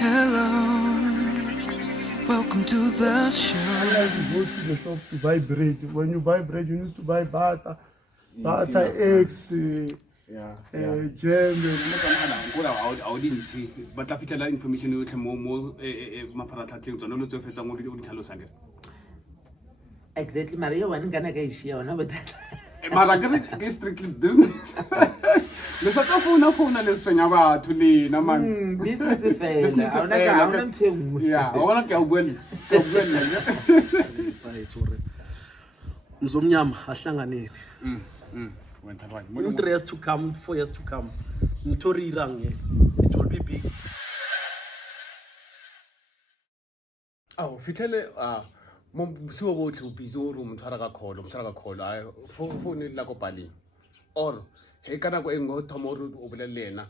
Hello, welcome to the show. Unlike you go to the shop to buy bread. When you buy bread, you need to buy butter, eggs, jam. But I feel information you can more mafaratlhatlheng tsona lo tse fetsa mo di tlhalosa ke Exactly, Maria, when can I get share on with that? mara ke strictly business le sa tsofuna le swenya batho le na man Business fela. Awuna ka awuna nthengu. yeah wona ke a buela Mzomnyama ahlanganene. wena right In 3 years to come, 4 years to come. Mtori irange. It will be big. fitele mo siwa botlhe o busy o re mo tshwara ka kholo a phone la ko pali or he kana go engo thomo re o bolele yena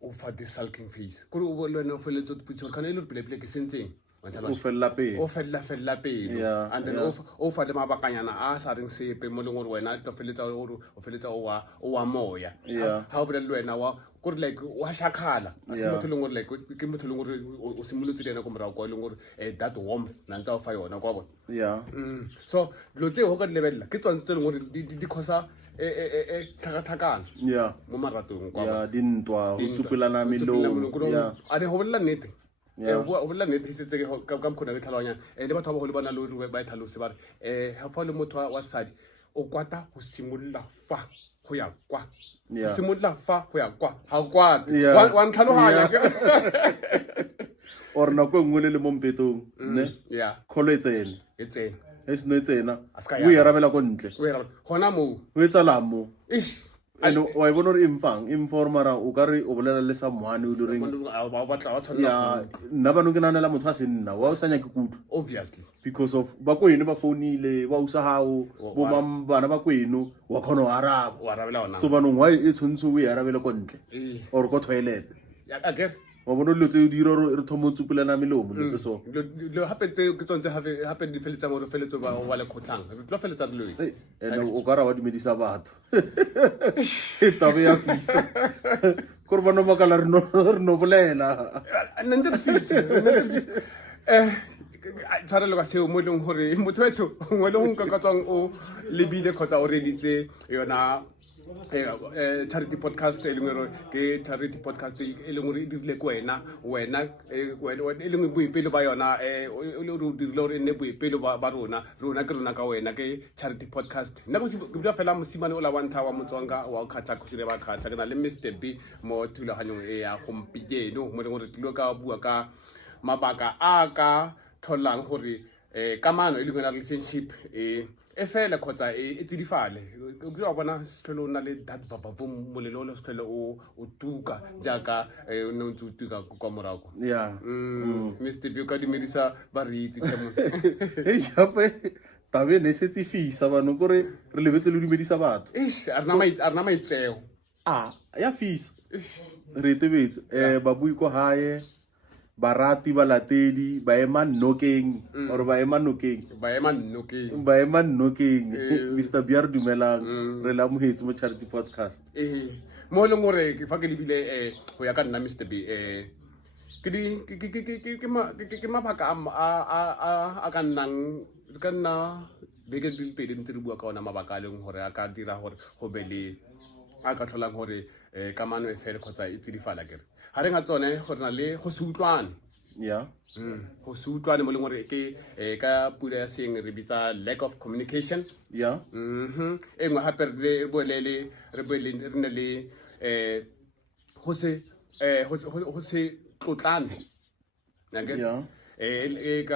o fa the sulking face ko re o bolele o feletse o putso kana ile pele ke sentseng O fella pele. o fella pele Yeah, and then o fa le mabakanyana a sa reng sepe mo leng gore wena o feletsa o wa moya Yeah. ha o bolele wena wa go re like wa shakhala a se motho leng gore like ke motho leng gore o simolotse le ena go mora go leng gore that warmth na ntse o fa yona kwa bona Yeah. so lo tse go ka lebella ke tsone tse leng gore di khosa tlhakatlhakana Yeah. mo maratong kwa Yeah, dintwa, ho tsupelana melomo. Yeah. a re go bolela nnete Yeah. o bolela nnete setse ka mkhona ke tlhaloganya le batho ba go le bona lo re ba tlhalose ba re ha fa le motho wa sadi o kwata go simolla fa go ya kwa Yeah. simolla fa go ya kwa ha kwata Yeah. wa ntlhaloganya Or nako nngwe le mo mpetong, ne? yeah Kholo e tsene. e tsene E seno e tsena. A ska O ya. arabela ko ntle. o era gona mo O etsalang mo. ish And wa bona re imfang, informara o ka re o bolela le sa moane o le reng. ba batla wa Yeah, tshwana nna ba no ke nanela motho a se nna. Wa o sanya ke kudu. obviously Because of ba kweno ba founile, ba usa hao, bo bana ba kweno, wa khona o araba. o arabela ona So banong why e tshwantse o arabela ko ntle. Or ko toilet. ya again Wa bona lo tse di re thomo tsupelana melomo lo tse so. lo hape tse ke tsone hape di feletsa mo re feletso ba wa le khotlang re tlo feletsa le Hey, ene o ka ra wa dumedisa batho. E tabe ya fisa. Ko re bona makala re no bolela. nne re fise tshwarelo ka seo mo leng gore motho wetso ngwe le go ka tswang o lebile kgotsa o reditse yona charity podcast e leng gore ke charity podcast e leng gore e dirile ko wena e leng boipelo ba yona o dirile gore e nne boipelo ba rona ke rona ka wena ke charity podcast nna ke bua fela mosimane o la wa ntlha wa motswanga wa o khatlha khosile ba khatlha ke na le Mr B mo thulaganyong e ya gompieno mo leng gore tlo ka bua ka mabaka a ka tlholang gore kamano e leng relationship e fela kgotsa e tsidifale o dira bona setlhole o na le that vavavum molelo le setlhole o tuka jaaka o ne o ntse o tuka kwa morago Yeah. Mr B o ka dumedisa ba re itse temo Hey jape tabe ne se fisa bano ko re lebetse le dumedisa batho. ish a rena maitseo Ah, ya fisa. Re tebetse ba bui ko hae. Barati balatedi ba ema nokeng or ba ema nokeng. ba ema nnokeng Ba ema nokeng. Mr Biar dumelang re la mohetse mo charity podcast. mo e leng gore ke fa ke lebile go ya ka nna Mr B ke mabaka a ka nna beke di pedi ntse re bua ka ona mabaka a leng gore a ka dira gore go be le a ka tlholang gore kamano e fele kgotsa e tsidifala kere ga re nga tsone gore na le go se utlwane Yeah. go se utlwane mo leng gore ke ka pula ya seng re bitsa lack of communication Yeah. e nngwe gape re ne le go se tlotlane Yeah.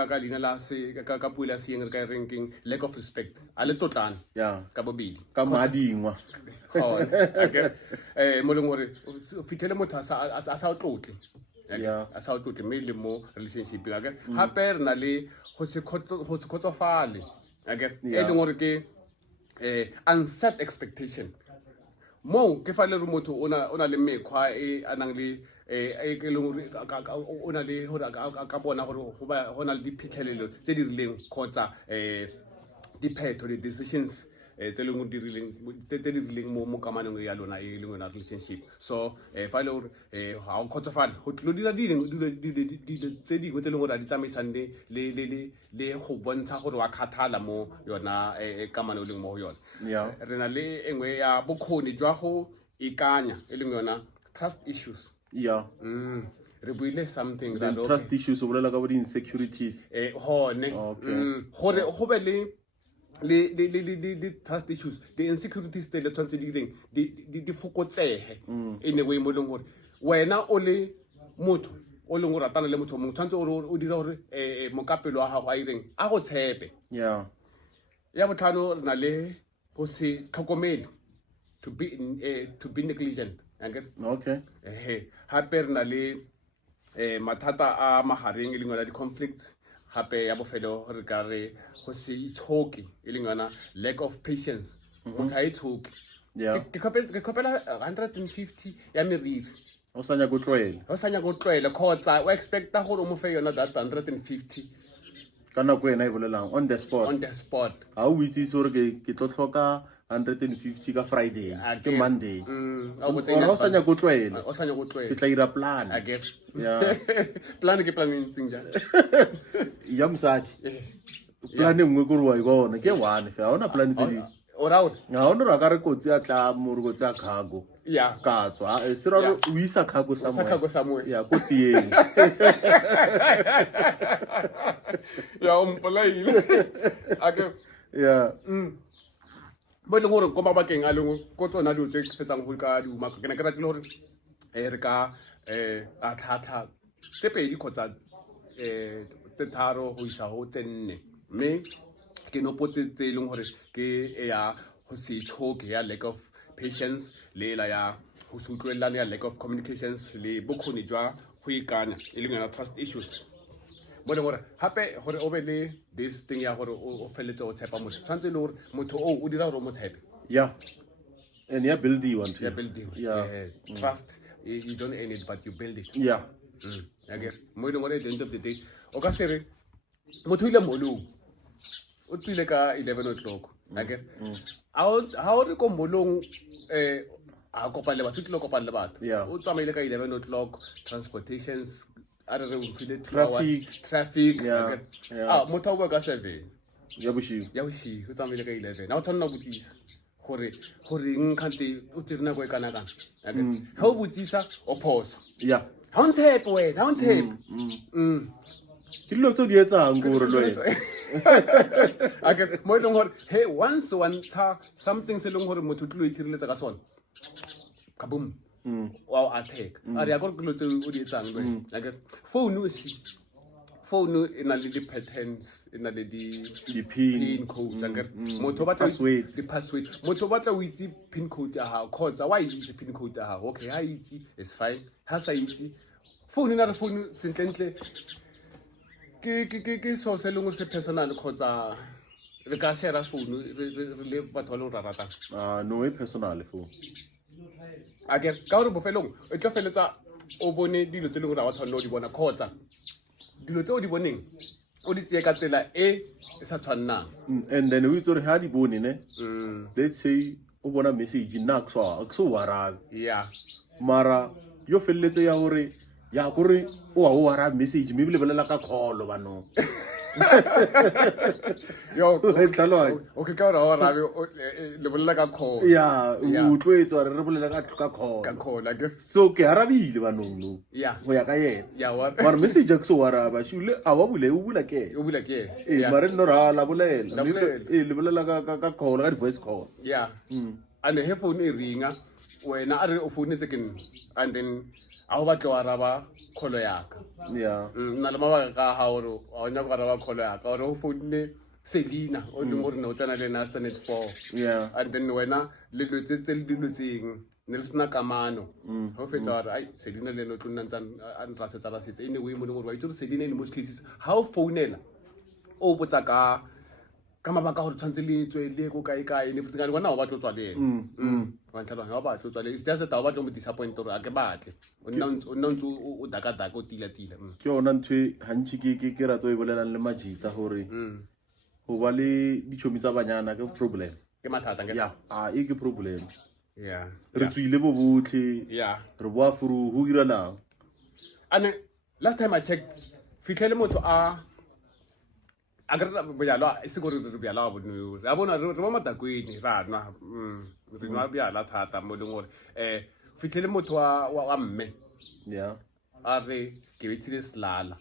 ka leina la ka pula ya seng re ka renkeng lack of respect a le tlotlane Yeah. ka bobedi Ka madingwa. mo leng gore o fitlhele motho a sa o tlotle Yeah. a sa o tlotle mme le mo relationship gape re na le go se kgotsofale e leng gore ke unset expectation mo ke fa le re motho o na le mekgwa e a nang le ke leng gore o na le gore a ka bona gore go na le diphitlhelelo tse di rileng kgotsa diphetho di-decisions tse leng di rileng mo kamanong ya lona e leng yona relationship. So fa le hore ha o khotsofala go tlo dira dilo tse dingwe tse leng gore a di tsamaisang le go bontsha gore wa kgathala mo yona kamano leng mo yona. Yeah. Re na le engwe ya bokgoni jwa go ikanya e leng yona trust issues. Yeah. Re buile something Then trust issues o bolela ka bo di-insecurities. Hone Okay. gore go be le trust issues, the insecurities tse le tshwantse di reng di fokotsege in a way mo leng gore wena o le motho o leng go ratana le motho mongwe tshwantse o dira gore mokapelo wa gago a ireng a go tshepe. Yeah. Ya botlhano re na le go se tlhokomele, to be negligent. Okay. Hape re na le mathata a magareng e leng yona di-conflicts. Hape ya bofelo re ka re go se itshoke e leng yona lack of patience. Motho a itshoke. Yeah. Ke khopela 150 ya meriri. O sa nyaka o tlwaele. O sa nyaka o tlwaele kgotsa o expecta gore o mo fe yona that 150 ka nako ena e bolelang on the spot. on the spot. Ha o itse gore ke tlo tlhoka 150 ka Friday ke Monday. O sa nyaka o tlwaele. O sa nyaka o Ke tlwaele. tla ira plan. I get. Yeah. Plan ke plan e ntseng jang. Ya msaki. Plan e nngwe gore wa e bona ke one fa ona plan tse di. Ora ora. Ga ona ra ka re kotsi a tla mo re kotsi a khago. Yeah. Ka tswa se ra o isa khago sa mo. Sa khago sa mo. Ya ko tieng. Ya umpolaile. Ake Yeah. bo le gore go mabakeng a lengwe go tsona dio tse fetsang go ka di uma ke ne ke ratile gore re ka a tlhatlha tse pedi kgotsa tse tharo go isa go tse nne mme ke nopotse tse e leng gore ke ya go se itshoke ya lack of patience le la ya go se utlwelelane ya lack of communications le bokgoni jwa go ikanya e leng yona trust issues. Bo le gore hape gore o be le this thing ya gore o feletse o tshepa motho tshwantse le gore motho o dira gore o mo tshepe. Yeah. And yeah, build you one too. Yeah, building. Yeah. Trust. You don't earn it, but you build it. Yeah. I guess. Mo e leng gore at the end of the day o ka se re motho ile molong o tsile ka 11 o'clock. I guess. Ha o re ko molong a kopana le batho tlile kopana le batho. Yeah. O tsamaile ka 11 o'clock transportations a re o file 2 Traffic. hours traffic. Yeah. Ah motho o ba ka 7. Ya boshigo. Ya boshi o tsamaile ka 11 na o tshwanela go botsisa gore nkante o tsere nako e kana kana ha o botsisa o phosa Yeah. ha o ntshepe wena ha o ntshepe Ke dilo tse di etsang gore le wena. ake mo e leng gore hey once one something se leng gore motho tlilo e tshireletsa ka sona ka boom wa attack a re ya gore dilo tse o di etsang le wena ake phone e na le di-patterns e na le Di-pin. codes motho ba tla Password. di-password motho ba tla o itse pin code ya gago kgotsa wa itse pin code ya gago okay ha itse it's fine ha sa itse phone na re phone sentlentle ke so se leng se personal kgotsa re ka share phone re le batho ba leng ra ratang No e personal phone. ake ka gore bofelong e tla feletsa o bone dilo tse leng gore wa tshwanela o di bona kgotsa dilo tse o di boneng o di tseye ka tsela e sa tshwannang. And then we itse gore ha di bone ne. Let's say o bona message na a so warabe. Yeah. Mara yo felletse ya gore ya gore o a o wara message maybe le bolela ka call bano. Yo Tlhaloa. okay ka gore wa rabe le bolela ka call. Yeah, o tlwetsa re bolela ka call. Ka call ake. So ke harabile banong no. Yeah. Go ya ka yena. Yeah wa. Mara message a so waraba shule a wa bule o bula ke. O bula ke. Mara no ra la bolela. La bolela. Le bolela ka call ka voice call. Yeah. And the phone e ringa wena a re o founetse ke nna and then a o batla wa raba kholo yaka. Yeah. Nna le mabaka ka ha gore a nya go raba kholo yaka gore o founne Selina o leng gore no tsena le Nastanet 4. Yeah. And then wena le lwetse tse le dilotseng ne le sna kamano ho fetsa gore ai Selina le no tlo ntsa a ntrasetsa ra setse anyway mo le gore wa itse Selina in most cases ha o founela o botsa ka mabaka gore tshwantse le tswe le go kae ne fetsa ka bona o batla tswa le ene wa ntla ga ba batla tswa le it's just that o batla mo disappoint gore a ke batle o nna ntse o daka o tila ke ona ntwe hantsi ke rato e bolelang le majita gore go ba le ditšhomi tsa banyana ke problem. ke mathata ke ya e ke problem yeah re tswile bo botlhe yeah re boa furu ho iralang ane last time I checked fitlhele motho a ka re bjala e se gore re bjala ba bonno ra bona re ba matakwini ra nwa re nwa bjala thata mo leng gore fitlhele motho wa mme ya a re ke betsile slala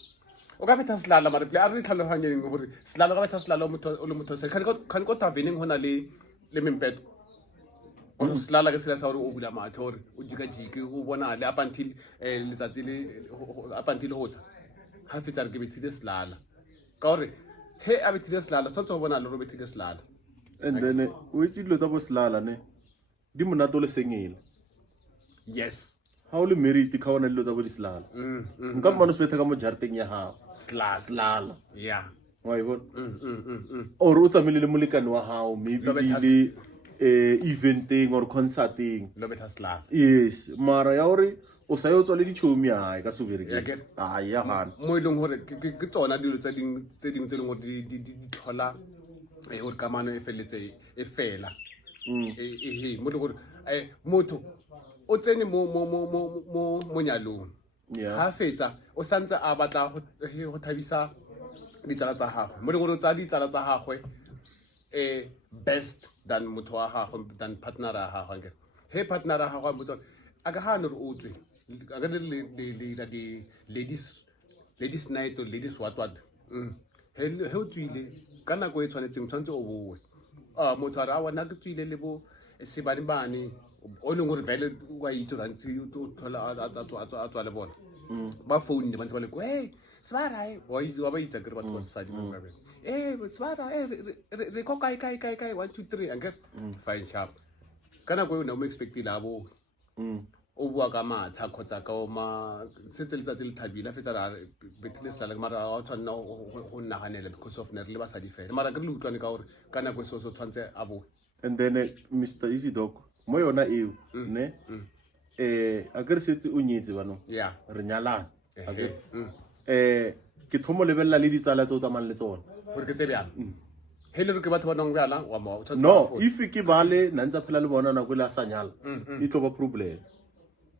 o ka betha slala mare ple a re tlhaloganyeng gore slala ka betha slala o le motho se kan ko taveneng hona le mempeto o slala ke sela sa gore o bula mathe gore o jike o bona le up until letsatsi le up until hotsa ha fetsa re ke betsile slala ka gore he a betsile slala tshwantse go bona le ro betsile slala and then o itse dilo tsa bo slala ne di monato le sengele yes ha o le married ka ona dilo tsa bo di slala nka mmano se betha ka mo jarteng ya hao slala yeah wa e bona or o tsamile le molekane wa hao maybe le eventeng or concerting lo betha slala yes mara ya hore o sa yo tswa le ditšhomi ai ka sobere Ya ke ke- ai ya gana mo e leng gore ke tsona dilo tse dingwe tse leng gore di tlhola gore kamano e feletse e fela mo leng gore motho o tsene mo nyalong Yeah. ha fetsa o santse a batla go thabisa ditsala tsa gagwe mo leng gore o tsaya ditsala tsa gagwe best than motho wa gagwe than partner ya gagwe he partner ya gagwe a botsa a ka gane re o tswe a ka le ladies night or ladies what he o tswile ka nako e tshwanetse o boe motho a re a wena ke tswile le bo sebanebane o leng gore vele wa itse rantsi o thola a tswa le bona ba founne ba ntse ba le ko Svara wa ba itse ke re batho ba sadi mo ngabeng Svara re ko kai 1 2 3 anke fine sharp kana go no mo expectile abo o bua ka matsha khotsa ka o ma setse letsatsi le thabile fetsa ra betile sala mara a tshwanna go naganela because of ne re le ba sadi fela mara ke re le utlwane ka gore kana go so tshwantse abo and then Mr Easy Dog mo yona eo ne a ke re setse o nyetse bano yeah re nyalana ke thomo lebella le ditsala tse o tsamang le tsona gore ke tsebjang hele re ke batho ba nang bjala wa mo no if ke bale nantsa phela le bona na go la sa nyala e tlo ba problem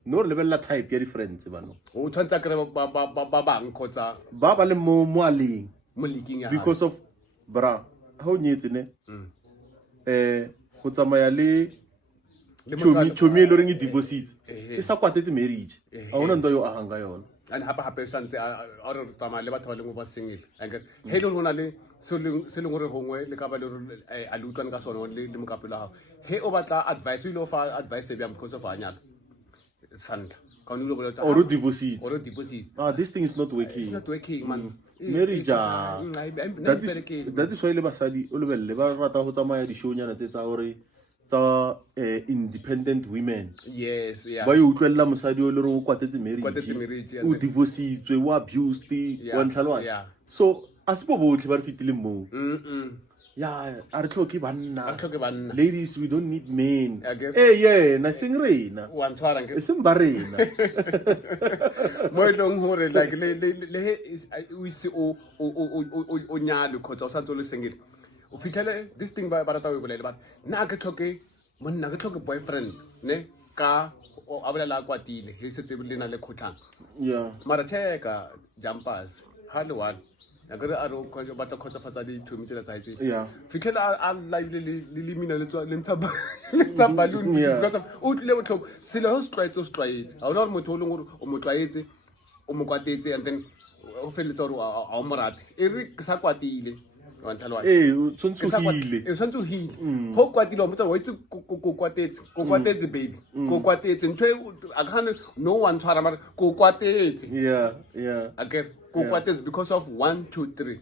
no re lebella type ya difference bano o tshwantse ke ba bang khotsa ba le mo moaleng mo leaking ya because of bra ha o nyetse ne go tsamaya le chomi lo reng divorce e sa kwatetse marriage a ona ndo yo ahanga yona and hapa santse a re tsamaya le batho ba leng ba sengile anke hele rona le se leng gore hongwe le ka ba le a le utlwane ka sona le mokapelo ha he o batla advice o ile o fa advice bjang because of anyalo sandla ka o ile o bolela or divorce or deposit this thing is not working it's not working man marriage that is why le basadi o lebelle ba rata go tsamaya di show nyana tse tsa hore tsa independent women yes yeah ba yo utlwella mosadi o le re o kwatetse Kwatetse marriage, marriage yeah. o divorcetswe o abused wa ntlhalwa yeah. so a se bo botlhe ba re fitile mo ya a re tlhoke banna a tlhoke banna ladies we don't need men Okay. yena seng rena wa ntshwara nke e seng ba rena mo e leng gore like le o ise o nyalo khotsa o sa tsole sengile o fitlhele this thing ba rata o bolela ba nna ke tlhoke monna ke tlhoke boyfriend ne ka a bolela kwatile he setse le na le khotlang yeah mara cheka jumpers hale one ya gore a re go batla khotsa fatsa di thomi tsela tsa itse yeah fitlhela a live le mina le tswa le ntsha balloon Yeah. because o tlile botlhoko sele ho straight ha ona gore motho o leng gore o mo tlwaetse o mo kwatetse and then o feletsa gore a o morate e re ke sa kwatile wa nthalwa o tshwantse o hile e tshwantse o hile go kwatile wa motsa wa itse ko kwatetse baby ko kwatetse ntho a ka gane no one tshwara mara ko kwatetse yeah akere ko kwatetse because of 1 2 3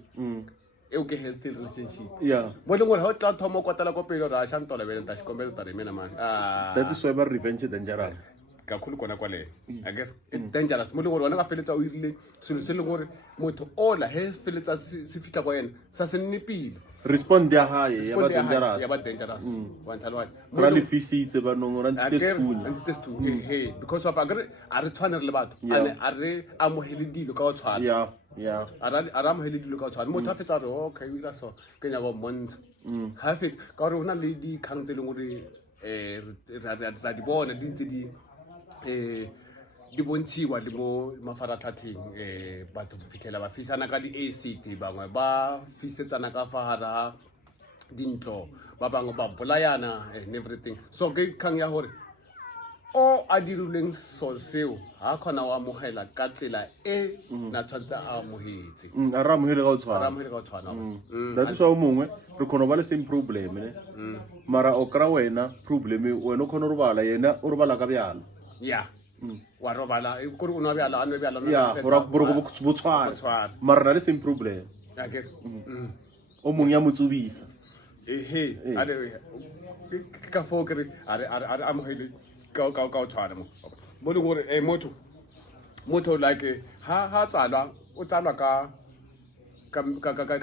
e o ke healthy relationship yeah mo leng gore ha o tla thoma o kwatela ko pele ra sha ntola bele nta xikombelo ta remena man that is why ba revenge dangerous ka khulu kona kwa le akere it's dangerous mo leng gore wona ga feletsa o irile selo se leng gore motho ola he feletsa se fitla kwa yena sa se nnipile respond ya hae ya ba dangerous ya ba dangerous wa nthalwa ra le fisitse ba no ra ntse stone because of agre a re tshwanere le batho ane a re amohele dilo ka o tshwana yeah Yeah. ara mohele dilo ka tshwana motho a fetsa re okay o ira so ke nya go montsha ha fetsa ka re hona le di khang tse leng gore ra di bona di ntse di bontshiwa le mo mafaratlhatlheng batho fitlhela ba fisana ka di-acid bangwe ba fisetsana ka fa hara dintlo ba bangwe ba bolayana and everything so ke khang ya gore o a dirileng seo ha khona o amogela ka tsela na tshwantse a amogetse a re amohele ka o tshwana that is why o mongwe re kgona ba le same problem ne mara o kra wena problem wena o khona o robala yena o robala ka byalo wa robala kuri una byala anwe byala ora boroko bo tshwana mara na le same problem o mongwe ya motsubisa ka fokere are amogele ka o tshwana mo le gore motho like ha tsala o tsalwa ka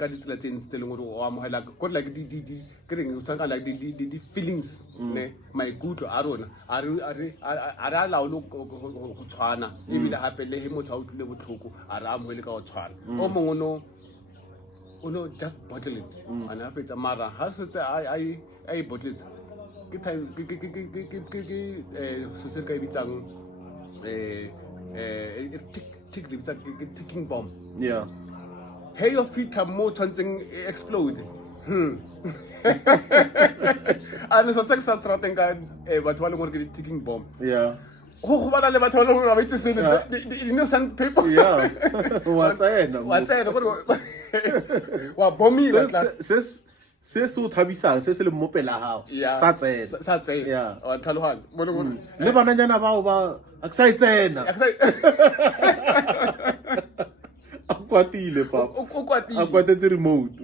ditsela tse ntse tse leng gore o amogela gore like ke reng o tshwanka like di feelings ne maikutlo a rona a re a laolo go tshwana ebile hape le he motho a utlwile botlhoko a re amogele ka o tshwana o mongwe no just bottle it and ha fetsa mara ha setse ai bottle it ke time so se ka bitsang ticking bomb hey your feet are more tshwantseng explode and so sex sa strateng ka batho ba le gore ke ticking bomb go bana le batho ba le gore ba itse se the innocent people wa tsena gore wa bomila se se o thabisang se se le mo pela hao sa tsena wa tlhalohanya mo le gore le bananyana bao ba a sa tsena a kwatile papa a kwatetse remote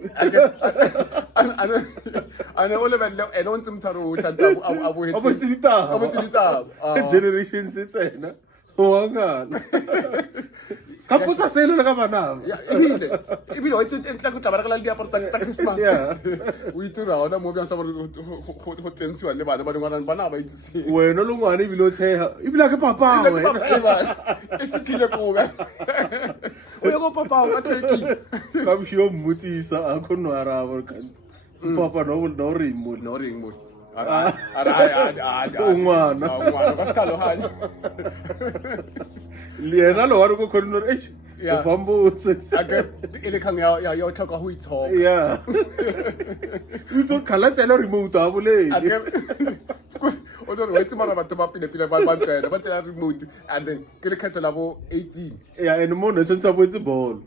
ana o lebelle ene o ntse mtsharo o tshantsa a boetse ditaba generation se tsena wa ngana ska putsa selo le ka bana ebile o itse entla go tabara ka le diaparo tsa Christmas o itse ra ona mo bya sa go tsentsiwa le bana ba dingwana bana ba itse wena lo ngwana ebile o tsheha ebile ke papa we e fitile ko ga o yo go papa o ka theki ka bshio mmutsisa a khonno araba papa no re mo ngwana ka skalo hali liena lo wa go khonno re o fambotse ile khang ya o tlhoka go itshoka o tso khala tsela remote a bolele o no re tsema batho ba pile ba tsela remote and then ke le khetela bo 18 and mo ne sentse bo itse ball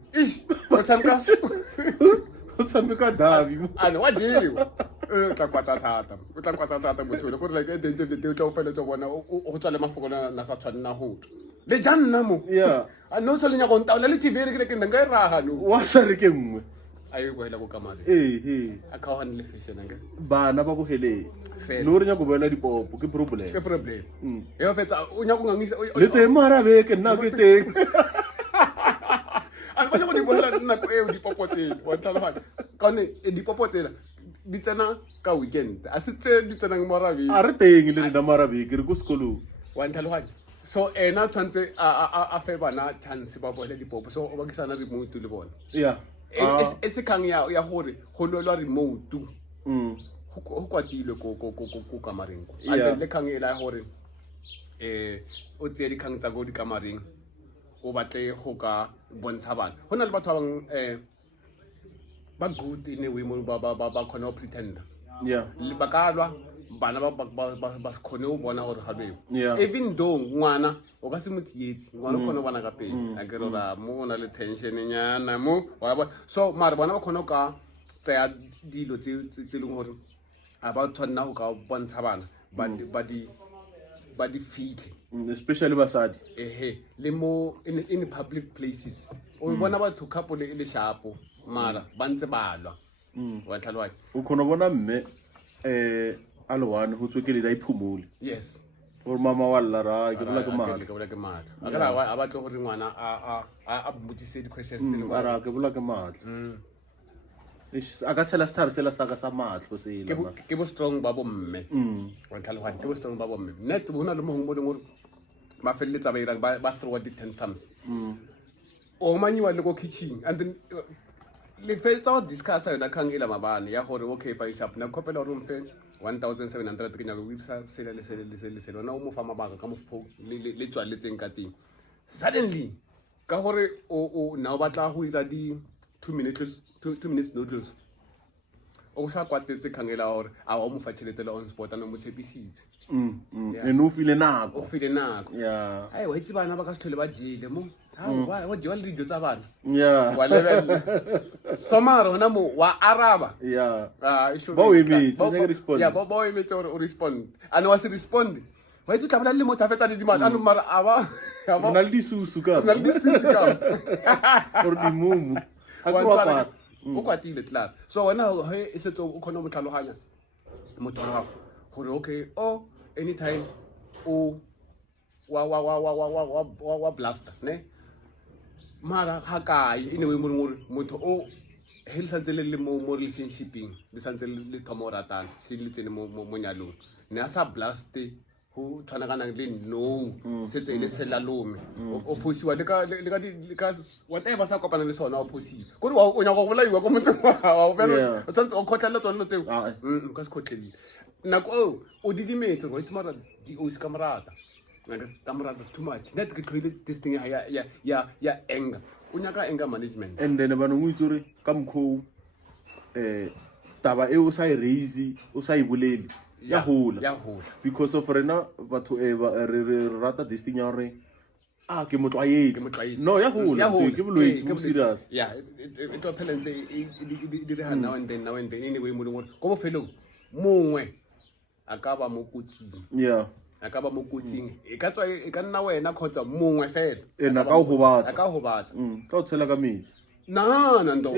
o tshameka dabi ana wa jiwa o tla kwata thata motho le gore like at the end of the day o tla o feletsa bona o tsale mafoko na sa tshwanna ho le janna mo a no se lenya go ntaola le TV re ke nka e raga no wa sa re ke nngwe ayi go hela go kamale a ka hane le fashion nka bana ba bogeleng no re nya go boela dipopo ke problem e o fetsa o nya go ngangisa le teng mara be ke nna ke teng a ba go di boela nna ko e dipopo tsela wa tlhaloganya ka ne dipopo tsela di tsena ka weekend a se tse di tsena mo marabe a re teng le nna marabe ke re go sekolong wa tlhaloganya so ena tshwantse a fe bana chance ba boele dipopo so o ba ke sana remote le bona e se kang ya gore go lolwa remote go kwatile ko kamareng a then le kang e la gore o tse di kang tsa go di kamareng o batle go ka bontsha bana go na le batho ba good in a way mo ba khona o pretend le bakalwa bana ba se khone o bona gore gabe even though ngwana o ka se motsietsi ngwana o khona bona ka pele a ke rora mo na le tension nyana mo wa ba so mara bona ba khona ka tsaya dilo tse leng gore a ba tshwanna go ka bontsha bana ba di fitlhe especially basadi le mo in public places o bona batho couple le shapo mara ba ntse balwa wa tlhaloganya o khona bona mme a le one go tswekele da iphumole yes gore mama wa lla ra ke bola ke matla akala a batla gore ngwana a botsise di questions tse ara ke bola ke matla a ka tshela star sela sa ka sa matlo sela ke bo strong ba bo mme wa tlhaloganya ke bo strong ba bo mme net bona le mo ngwe mo ba felletsa ba irang ba throw di 10 thumbs o manyiwa le go kitchen and then le fetsa go discussa yona kgang e la mabane ya gore okay fa ishap na kopela room fe 1700 ke nya go websa sele wena o mo fa mabaka ka mofo le tswaletseng ka teng suddenly ka gore o na o batla go ira di 2 minutes noodles o sa kwatetse khangela gore a o mo fa tšheletela on spot ana mo tshepisitse and o file nako yeah ai wa itse bana ba ka se tlhole ba jele mo wa diwa le dijo tsa bana yeah wa lebella somaro hona mo wa araba yeah isho ba o emetse o nyaka respond yeah ba o emetse o respond and was respond wa itse tla bana le motho a fetsa le dimali ano mara aba na le disusu ka na le disusu ka or di mumu akwa o kwatile claro so wena he e setse o khona mo tlhalohanya motho wa gago gore okay anytime o wa blaster ne mara ha kai anyway motho o he santse le mo relationshiping le santse le thomo ratana se le tsene mo nyalong ne a sa blast ho tshwana kana le no setse le selalome o phosiwa le ka whatever sa kopana le sona o phosiwa go re o nya go bolaiwa go motse wa o bena o tsantse o khotlela tsona tseo ka se khotleli nako o didimetse go itse mara di o se kamarata kamarata too much net ke tlhoile testing ya anger o nyaka anger management and then ba no itse ka mkho taba e o sa raise o sa ibuleli ya hola because of rena batho re rata this thing ya re ke motlwaetse no ya hola ke bolwetse mo serious yeah it opelentse di re ha now and then anyway mo go bo felong mongwe akaba mo kutsing yeah akaba mo kutsing e ka tswa e ka nna wena khotsa mongwe fela na ka go batsa ka o tshela ka metsi na ndo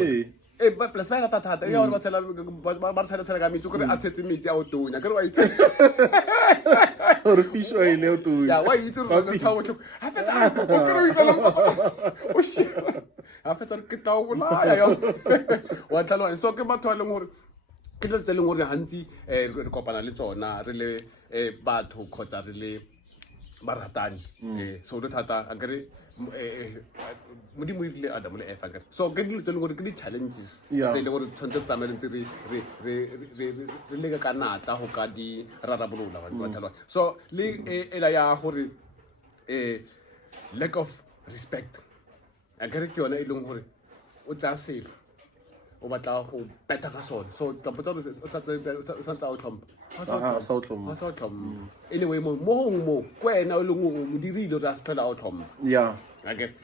ba plus ba ga thata ya ba tshela ka metsi go re a tshetse metsi a o tonya ke re wa itse or fish oil e o tonya ya wa itse re ba tsawo ha fetsa go ke re itse o shit ha fetsa ke tawo bola ya wa tlalo so ke batho le ngore ke le tseleng gore hantsi re kopana le tsona re le batho khotsa re le baratani so le thata akere modimo ile Adam le Eva akere so ke le tseleng gore ke di challenges tse le gore tshwantse tsamaya ntse re le ka natla go ka di rarabolola wa tlhalwa so le ela ya gore lack of respect akere ke yona e leng gore o tsaya selo o batla go beta ka sona so tlopotsa o sa ntsa o tlhompa sa o tlhompa anyway mo kwena o le mo dirile re a se phela o tlhompa yeah akere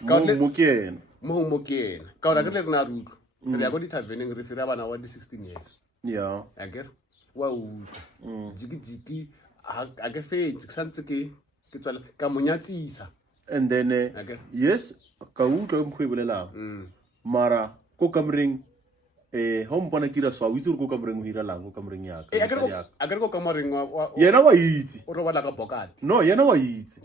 mo ke ena mo ke ena ka ona ke le rena rutlo re ya go di taveneng re fira bana wa di 16 years yeah akere wa jiki a ke fetse ke santse ke tswela ka monyatsisa and then yes ka utlwa mo bolelang mara ko kamreng ha mpona ke ra swa o itse re go kamreng o hira lang go kamreng ya ka akere go kamareng wa yena wa itse o robala ka bokati no yena wa itse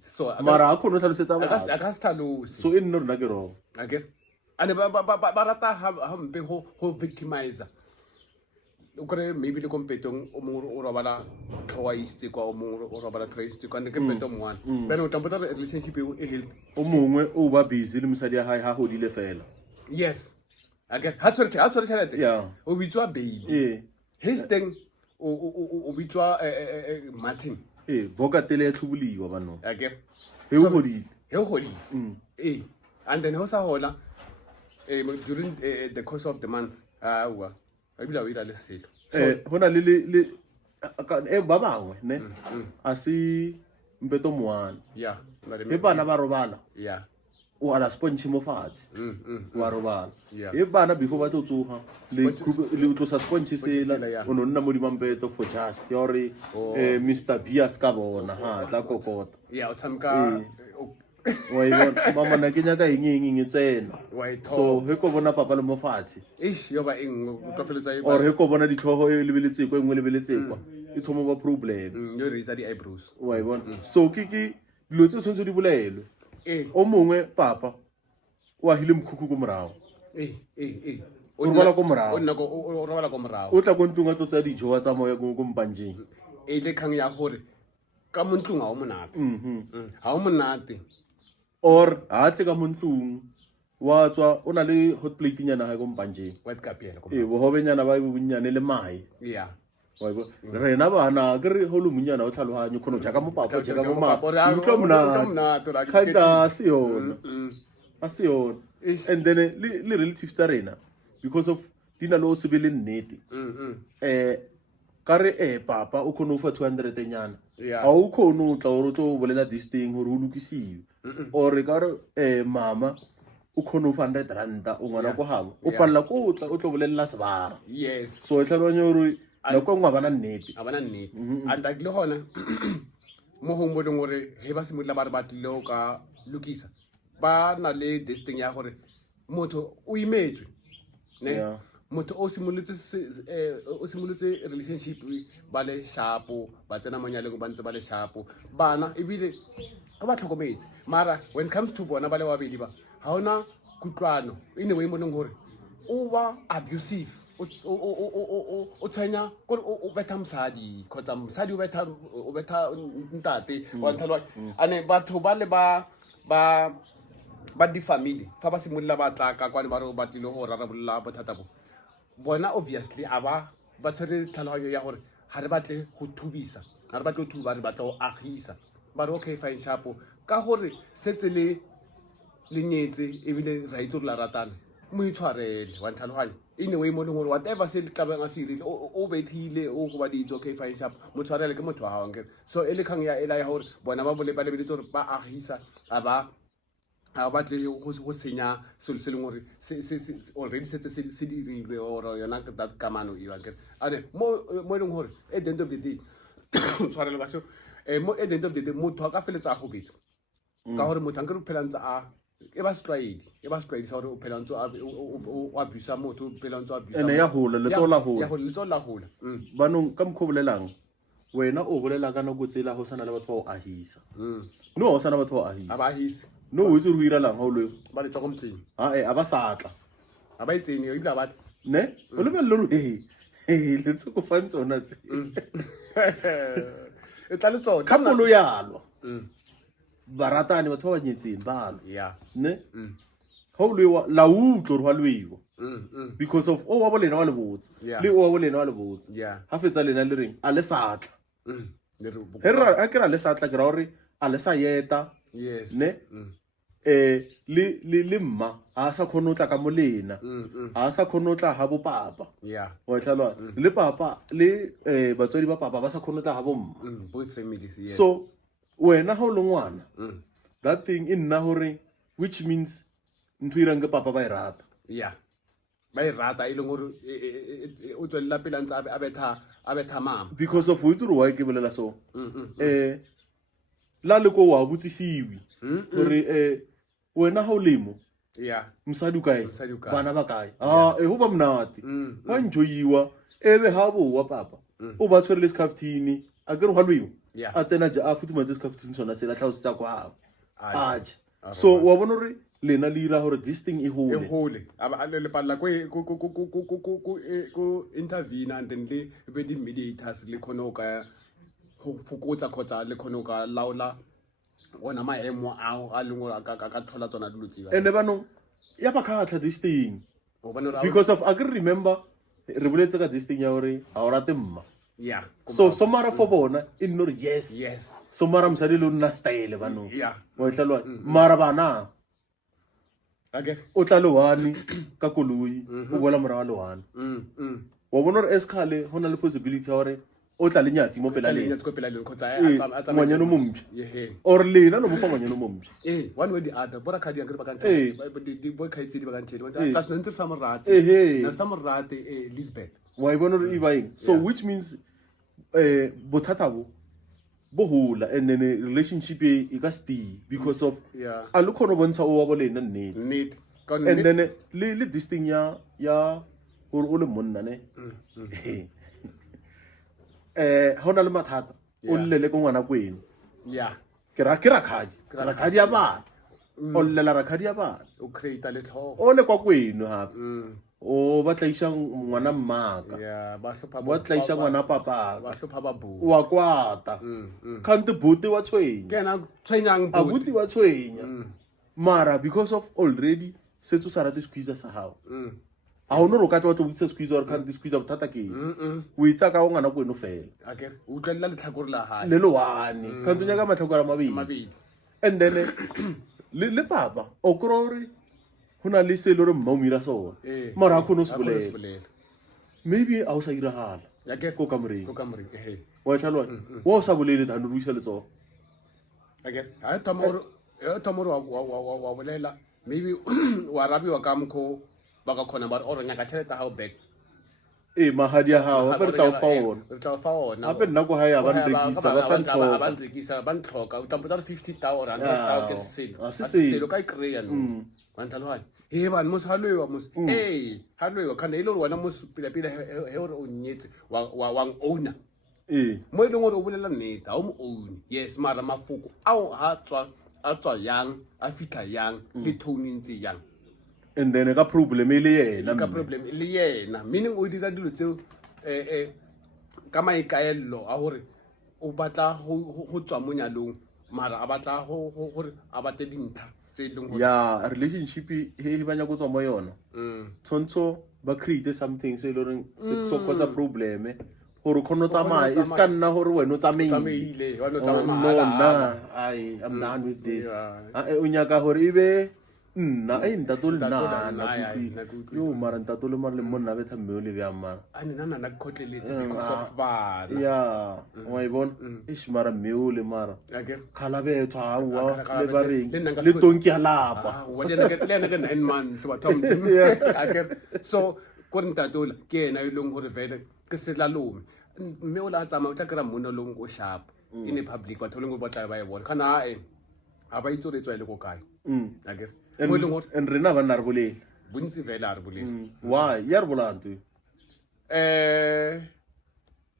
so mara a khona tlhalosetsa ba ka se tlhalose so nno rena ke ro akere ane ba rata hampe go victimizer o kore maybe le kompetong o mongwe o robala twice kwa o mongwe o robala twice kwa ne ke peto mwana then o tampotsa relationship e healthy o mongwe o ba busy le mosadi ya hae ha hodile fela yes again ha tsore tšhelete o bitswa baby his thing o bitswa Martin boka tele ya tlhoboliwa bano again he o godile and then ho sa hola during the course of the month wa bila o ira le selo hona le ba bangwe ne a se mpeto moana e bana ba robala o ala sponge mo fatshe wa robala e bana before ba tlo tsoga le tlosa sponge sela o no nna mo di mampeto for just yore Mr Bias ka bona ha tla kokota o tsamka wa ibona mama na kenya ka eng tsena so he ko bona papa le mo fatshe yo ba eng o tlofeletsa or he ko bona ditlhogo e lebeletse ko engwe lebeletse kwa e thomo ba problem yo raise the eyebrows wa ibona so ke dilo tse tshwantse di bolelwe o mongwe papa wa hile mkhukhu ko morago o robala ko morago o tla ko ntlong a tlotsa dijo wa tsamaya ko mpanjeng le khang ya gore ka montlong ha o monate or ha tle ka montlong wa tswa o na le hot plate nyana ha go mpanjeng White cup yena. bohobe nyana ba bonnyane le mai Yeah. wa bo rena bana ke re ho le munyana o tlhalohanye khono jaka mo papa jaka mo mama Utlwa monate, like, khaita siona asiona Is- and then le relatives tsa rena because of dina lo se be le nnete ka re papa o khono fa 200 nyana Yeah. a o khono tla o tlo bolela this thing hore o lokisiwe or ka re mama o khono fa 100 ranta o ngwana go habo o palla ko tla o tlo bolela sebara Yes. so tlhaloganya hore nako ngwa bana nnete Abana nnete. And like le hona mo ho mo leng hore he ba simolola ba re ba tlile ka lokisa. Ba na le this thing ya hore motho o imetswe. Ne? Yeah. Motho o simolotse relationship ba le sharpo, ba tsena monyaleng ba ntse ba le sharpo. Bana ebile o ba tlhokometse. Mara when it comes to bona ba le babedi ba, ha ona kutlwano. In a way mo leng hore o ba abusive. O tshwenya gore o betha mosadi kgotsa mosadi o betha ntate wa tlhalwa ane batho ba le ba di-family fa ba simolola ba tla ka kwane ba re ba tlile go rarabolola bothata bo bona obviously a ba tshwere tlhaloganyo ya gore ga re batle go thubisa ga re batle go thuba re batle go agisa ba re okay fine sharpo ka gore setse le nyetse ebile ra itse gore la ratana mo itshwarele wa tlhaloganya in a way mo leng gore whatever se tlabeng a se irile o bethile o go baditse okay fine sharp mo tshwarele ke motho wa gago nkere so e le kgang ya ela ya gore bona ba lebeletse gore ba agisa a ba batle go senya selo se leng gore already setse se dirilwe or yona that kamano eo nkere ane mo e leng gore at the end of the day tshwarele baso mo at the end of the day motho a ka feletsa a go betso ka gore motho a nkere o phela ntse a e ba setlwaedi sa gore o phela ntse o abusa motho o phela ntse o abusa ene ya hola letso la hola letso la hola banong ka mkhobolelang wena o bolela ka nako tsela go sana le batho ba o ahisa no o sana batho ba ahisa a ba hisi no o itse re ira lang ha o le ba le tswa mtseng a ba satla a ba itseng e bla batla ne o le belle re letso go fa ntsona se e tla le tsona kapolo yalo baratani batho ba nyetseng balo yeah ne ha o lewa la utlo re wa lwewa because of wa bolena wa le botse le wa bolena wa le botse yeah ha fetsa lena le reng a le satla le re he ra a kera le satla ke ra hore a le sa yeta yes ne le mma a sa khone o tla ka molena a sa khone o tla ha bo papa yeah wa tlhalwa le papa le batswadi ba papa ba sa khone o tla ha bo mma both families yes so wena ha o le ngwana that thing in nna hore which means ntho irang ke papa ba e rata yeah ba e rata e leng gore o tswelela pele ntse a betha mama because of witse wa ke bolela so la le ko wa botsisiwi gore wena ha o lemo yeah msadi kae Mosadi o kae? bana ba kae ho ba mnate wa enjoyiwa ebe ha bo wa papa o ba tshwere le scaftini a ke re hwalwe Yeah. a tsena ja a futumatse scaftini sona se la tlhaositsa kwa Aja. so wa bona re lena le ira hore this thing e e hole hole a le palla ko intervene and then le be di mediators le khone ka go fokotsa khotsa le khone ka laola ona maemo a leng gore ka thola tsona dilo tsewa ene banong ya ba khatla this thing o bona re because of I can remember re boletse ka this thing ya hore ha o rate mma yeah so mara for bona in no yes yes so mara msadi lo nna style banong yeah wa tlhalwa mara bana okay o tla le one ka koloi o bola mora wa le one wa bona re eskhale hona le possibility ya hore o tla le nyatsi mo pela le let's go pela le khotsa ngwanyana o mompi yeah or lena no mo fa ngwanyana o mompi one way the other bora khadi ya ke ba ka Eh. ntse di boy khaitsi di ba ka ntse Eh. plus no ntse sa morate Eh. na sa morate Elizabeth wa e bona re e baeng so Yeah. which means bothata bo hola and then relationship e ka stay because of yeah a le khona bontsha o wa bolena nnete need and then le this thing ya gore o le monna ne hona le mathata o lele ko ngwana kweno yeah ke ra khadi ya bana o llela ra khadi ya bana o create le tlhogo o le kwa kweno hape o ba tlaisha ngwana mmaka yeah ba hlopha ba tlaisha ngwana papa ba hlopha ba bu wa kwata kante buti wa tshwenya kena tshwenyang abuti wa tshwenya mara because of already setso sa rate squeezer sa hao a o no ro ka twa tlo botsa squeezer or can't squeezer bothata ke o itsa ka o ngana go eno fela akere o utlwella letlhakore la hae le one ka ntse ka matlhakore mabedi and then le papa o krore hona le se le re mma o mira sona mara a khono se bolela maybe a o sa iragala ko kamoreng wa tlhalwa wa o sa bolele tano ruisa le tsona akere ha tamoro wa bolela maybe wa rabiwa ka mkho baka khona ba o renya ka theleta ha o back mahadi ya hao ba re tla o fa ona ape nna go ha ya ba nrekisa ba sa ntloka ba nrekisa ba ntloka o tampotsa 50,000 or 100,000 ke selo ka ikreya no wa nthalwa ban mos halwewa mos halwewa kana ile wena mos pila he o nyetse wa owner mo ile ngore o bolela nnete ha o mo own yes mara mafuko ao ha tswa yang a fitla yang le tone ntse yang and then ka problem ile yena meaning o dira dilo tseo ka maikaello a hore o batla go tswa mo nyalong mara a batla gore a bate dintlha tse leng hore ya relationship he banya go tswa mo yona tshontsho ba create something se loreng so cause problem gore khono tsamaya is ka nna gore wena o tsamaile I'm done with this o nyaka gore ibe nna ntatole yo mara ntatole mara le monna be thambe o le bya mara na khotleletse because of bana ya wa ibona mara meole mara khala betho hawa le bareng le tonki halapa wa le ke 9 months wa thom so ko ntatole ke ena ilong gore vele ke se la lome mme o la tsama o tla kra monna lo ngo sharp in public ba tholeng go batla ba e bona kana a ba itsoretswa ile go kae akere and rena ba nna re bolele bontsi vela re bolele why ya re bolanto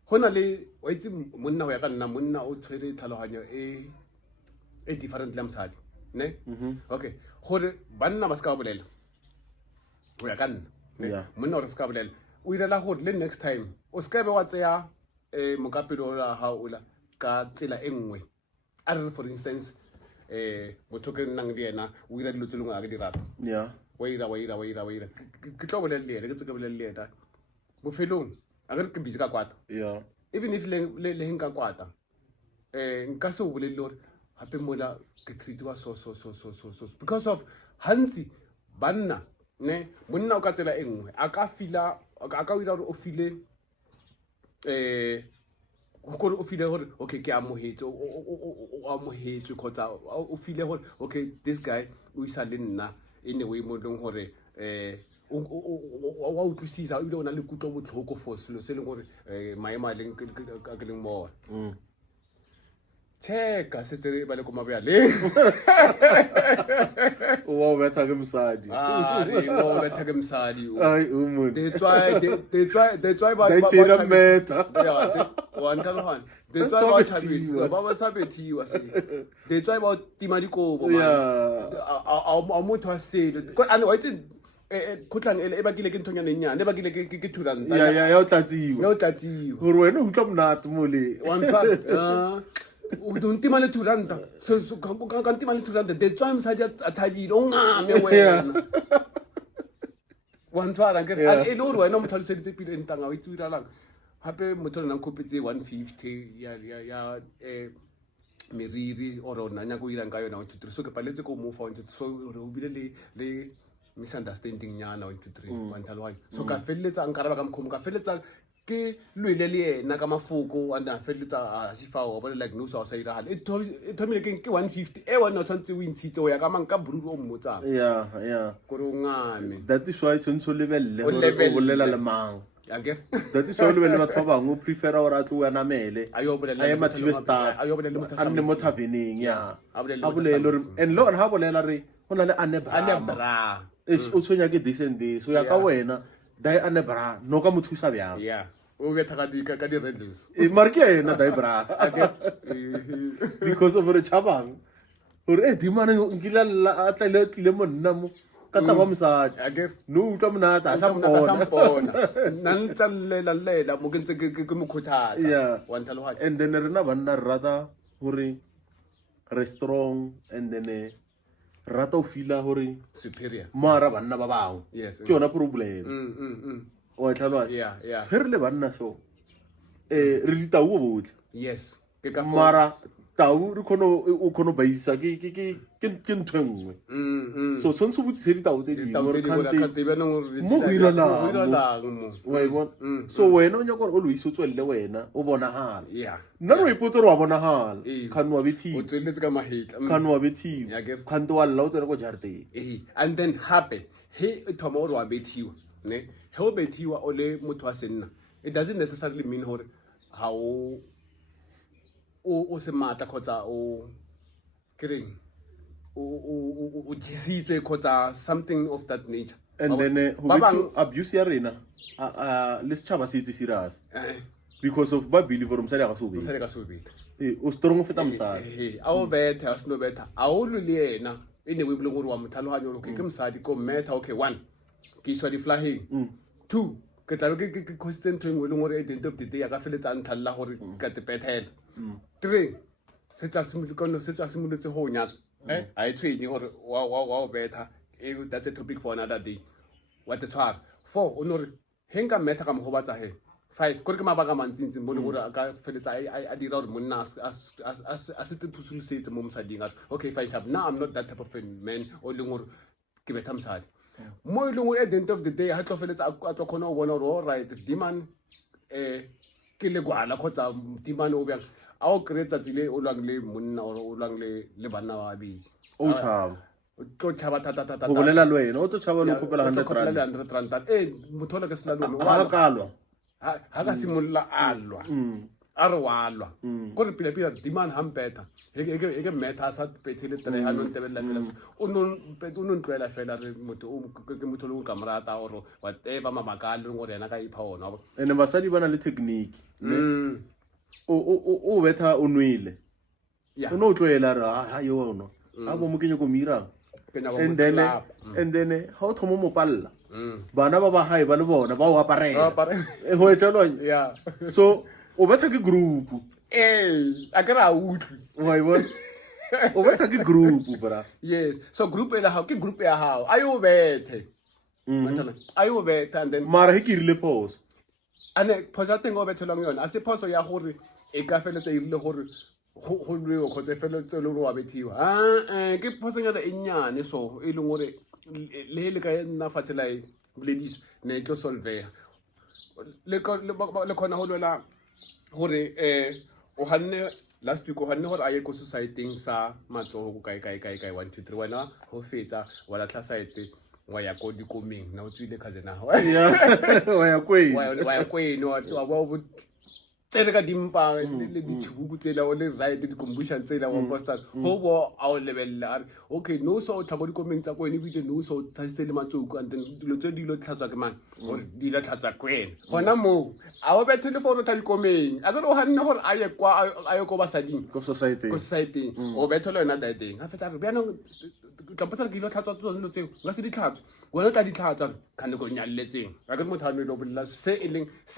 hona le wa itse monna ho ya ka nna monna o tshwere tlhaloganyo e different le mosadi ne okay gore banna ba ska ba bolela ho ya ka nna monna o re ska bolela o irela gore le next time o ska be wa tseya mokapelo la ha ola ka tsela engwe a re for instance motho ke nnang le yena o ira dilo tse lengwe a ke di rata wa ira ke tlo bolela le yena ke tse ke bolela le yena bofelong a re ke busy ka kwata even if le nka kwata nka se o bolele gore hape mola ke treatiwa so because of hantsi banna ne monna o ka tsela engwe a ka fila a ka ira gore o file o file gore okay ke amohetse o amohetse khotsa o file gore okay this guy o isa le nna in a way mo leng gore wa utlwisisa o ile ona le kutlo botlhoko for selo se leng gore maema leng ka leng mo cheka se tsere ba le ko mabya wa betha ke msadi wa betha ke msadi ai umuntu that's why ba meta wa ntalo that's why ba chabile ba sabethiwa se that's why ba tima dikobo a motho a sele ane wa itse khutlang e bakile ke nthonyane nyane e bakile ke thuranta ya o tlatsiwa gore wena o utlwa monate mo le wa ntsa o don't tima le thuranta so ka tima le thuranta that's why msadi a thabile o ngame wena wa ntwala ke e lo re wena mo tlhaloseditse pile ntanga o itsuira lang hape motho le nang khopetse 150 ya meriri or ona nya go irang ka yona 123 so ke paletse ko mo fa 123 so o bile le misunderstanding nyana 123 wa nthalwa so ka felletsa nkaraba ka mkhomo ka felletsa ke lwele le yena ka mafuko anda felletsa a sifao ba like no so sa ira hale e thomile ke 150 e wona tshwantse o intshitse o ya ka mang ka bururu o mmotsa gore o ngame that is why tshwantse o lebelle o bolela le mang that is why le batho ba bang o prefer ora tlo ya namele ayo bolela le mathibe star ayo bolela le motho mo tavening a bolela and lo ha bolela re hona le anebra o tshonya ke decent so ya ka wena dai anebra no ka mothusa bya o betha ka di red news marke ena dai bra because of the chabang or di mana ngila la atla le monna mo ka taba mosadi no utla monata a sa mpona nan tsallela mo ke ntse ke mokhothatsa wa nthaloganya and then rena banna rata hore re strong and then rata o fila hore superior mara banna ba bangwe yes ke yona problem wa tlhalwa yeah ge re le banna so re ditau go botlhe yes ke ka mara tau re o kgono baisa ke ntho nngwe so tshwanetse o botsise ditau tse dingwe mo go iralang wa e bona so wena o nyaka gore o loise o tswelele wena o bonagala nna re o ipotse gore wa bonagala kgane wa bethiwa o tsweletse ka mahetla kgane wa bethiwa kgante wa lla o tsena ko jarateng and then hape he e thoma gore wa bethiwa ne he o bethiwa o le motho wa senna it doesn't necessarily mean gore ha o se mata kgotsa o kereng o jisitse kgotsa something of that nature and then abuse ya rena le setšhaba se itse serious because of ba believe gore mosadi a ka se obedi o strong o feta mosadi a o bethe a seno betha a o lo le yena e ne o ebile gore wa motlhaloganya gore ke mosadi ko metha okay 1 ke iswa di-flageng 2 ke tlabe ke khositse ntho engwe e leng gore at the end of the day ya ka feletsa ntlhalela gore ka tepethela 3 setse a simolotse go o nyatsa a e tshwenye gore wa o betha that's a topic for another day wa te tshwara 4 o ne gore he nka metha ka mogobatsa he 5 kore ke mabaka mantsintsi mo le gore a ka feletsa a dira gore monna a se te thusolosetse mo mosading a okay fine sharp now I'm not that type of a man o leng gore ke betha mosadi mo e leng gore at the end of the day ha tlo feletsa a tlo khona o bona gore all right diman ke le gwala kgotsa diman o bjang a o kretsa tsile o lwang le monna o lwang le banna ba babedi o tshaba o tlo tshaba thata go bolela le wena o tlo tshaba le khopela 100 rand motho le ka se la lone wa kalwa ha ka simolla alwa a re walwa ko re pila diman hampeta e ke metha sa pethele tere ha no ntebella fela o no ntwela fela re motho le ka mrata or whatever mamakalo ngore yana ka ipha ona ene basadi bana le technique o betha o nwele o no tloela re ha yo no a bo mo kenye ko mira and then ha o thomo mo palla bana ba hae ba le bona ba o aparela ho etselwa so o betha ke group a ka ra utlwi wa bona o betha ke group bra yes so group e la ha ke group ya hao ayo bethe ayo betha and then mara he ke rile pause ane phosa teng o bethelwang yona a se phoso ya gore e ka feletsa e rile gore go lweo khotse feletsa le wa bethiwa ke phoso nyana e nyane so e leng gore le ka nna fatselai ladies ne tlo solve le khona ho lwela gore o hanne last week o hanne gore a ye ko society sa matsogo go kai 1 2 3 wena ho fetsa wa la site wa ya ko dikomeng na o tsile khazena wa ya kwenu wa tsele ka dimpa le dithubu tsela o le right di-combustion tsela wa posta ho bo a o lebella okay no so thabo dikomeng tsa kwene bile no so tsitse le matsoko and then dilo tse dilo tlhatswa ke mang or di la tlhatswa kwena gona mo a o bethe le for o tla dikomeng a go hanne gore a ye ko basading ko society o bethe le yona dating ha fetsa re bjana tlampatsa ke ilo tlhatswa tsone tseo ga se di tlhatswa wena ka di tlhatswa khane go nyalletseng a ke motho a no ile bolla se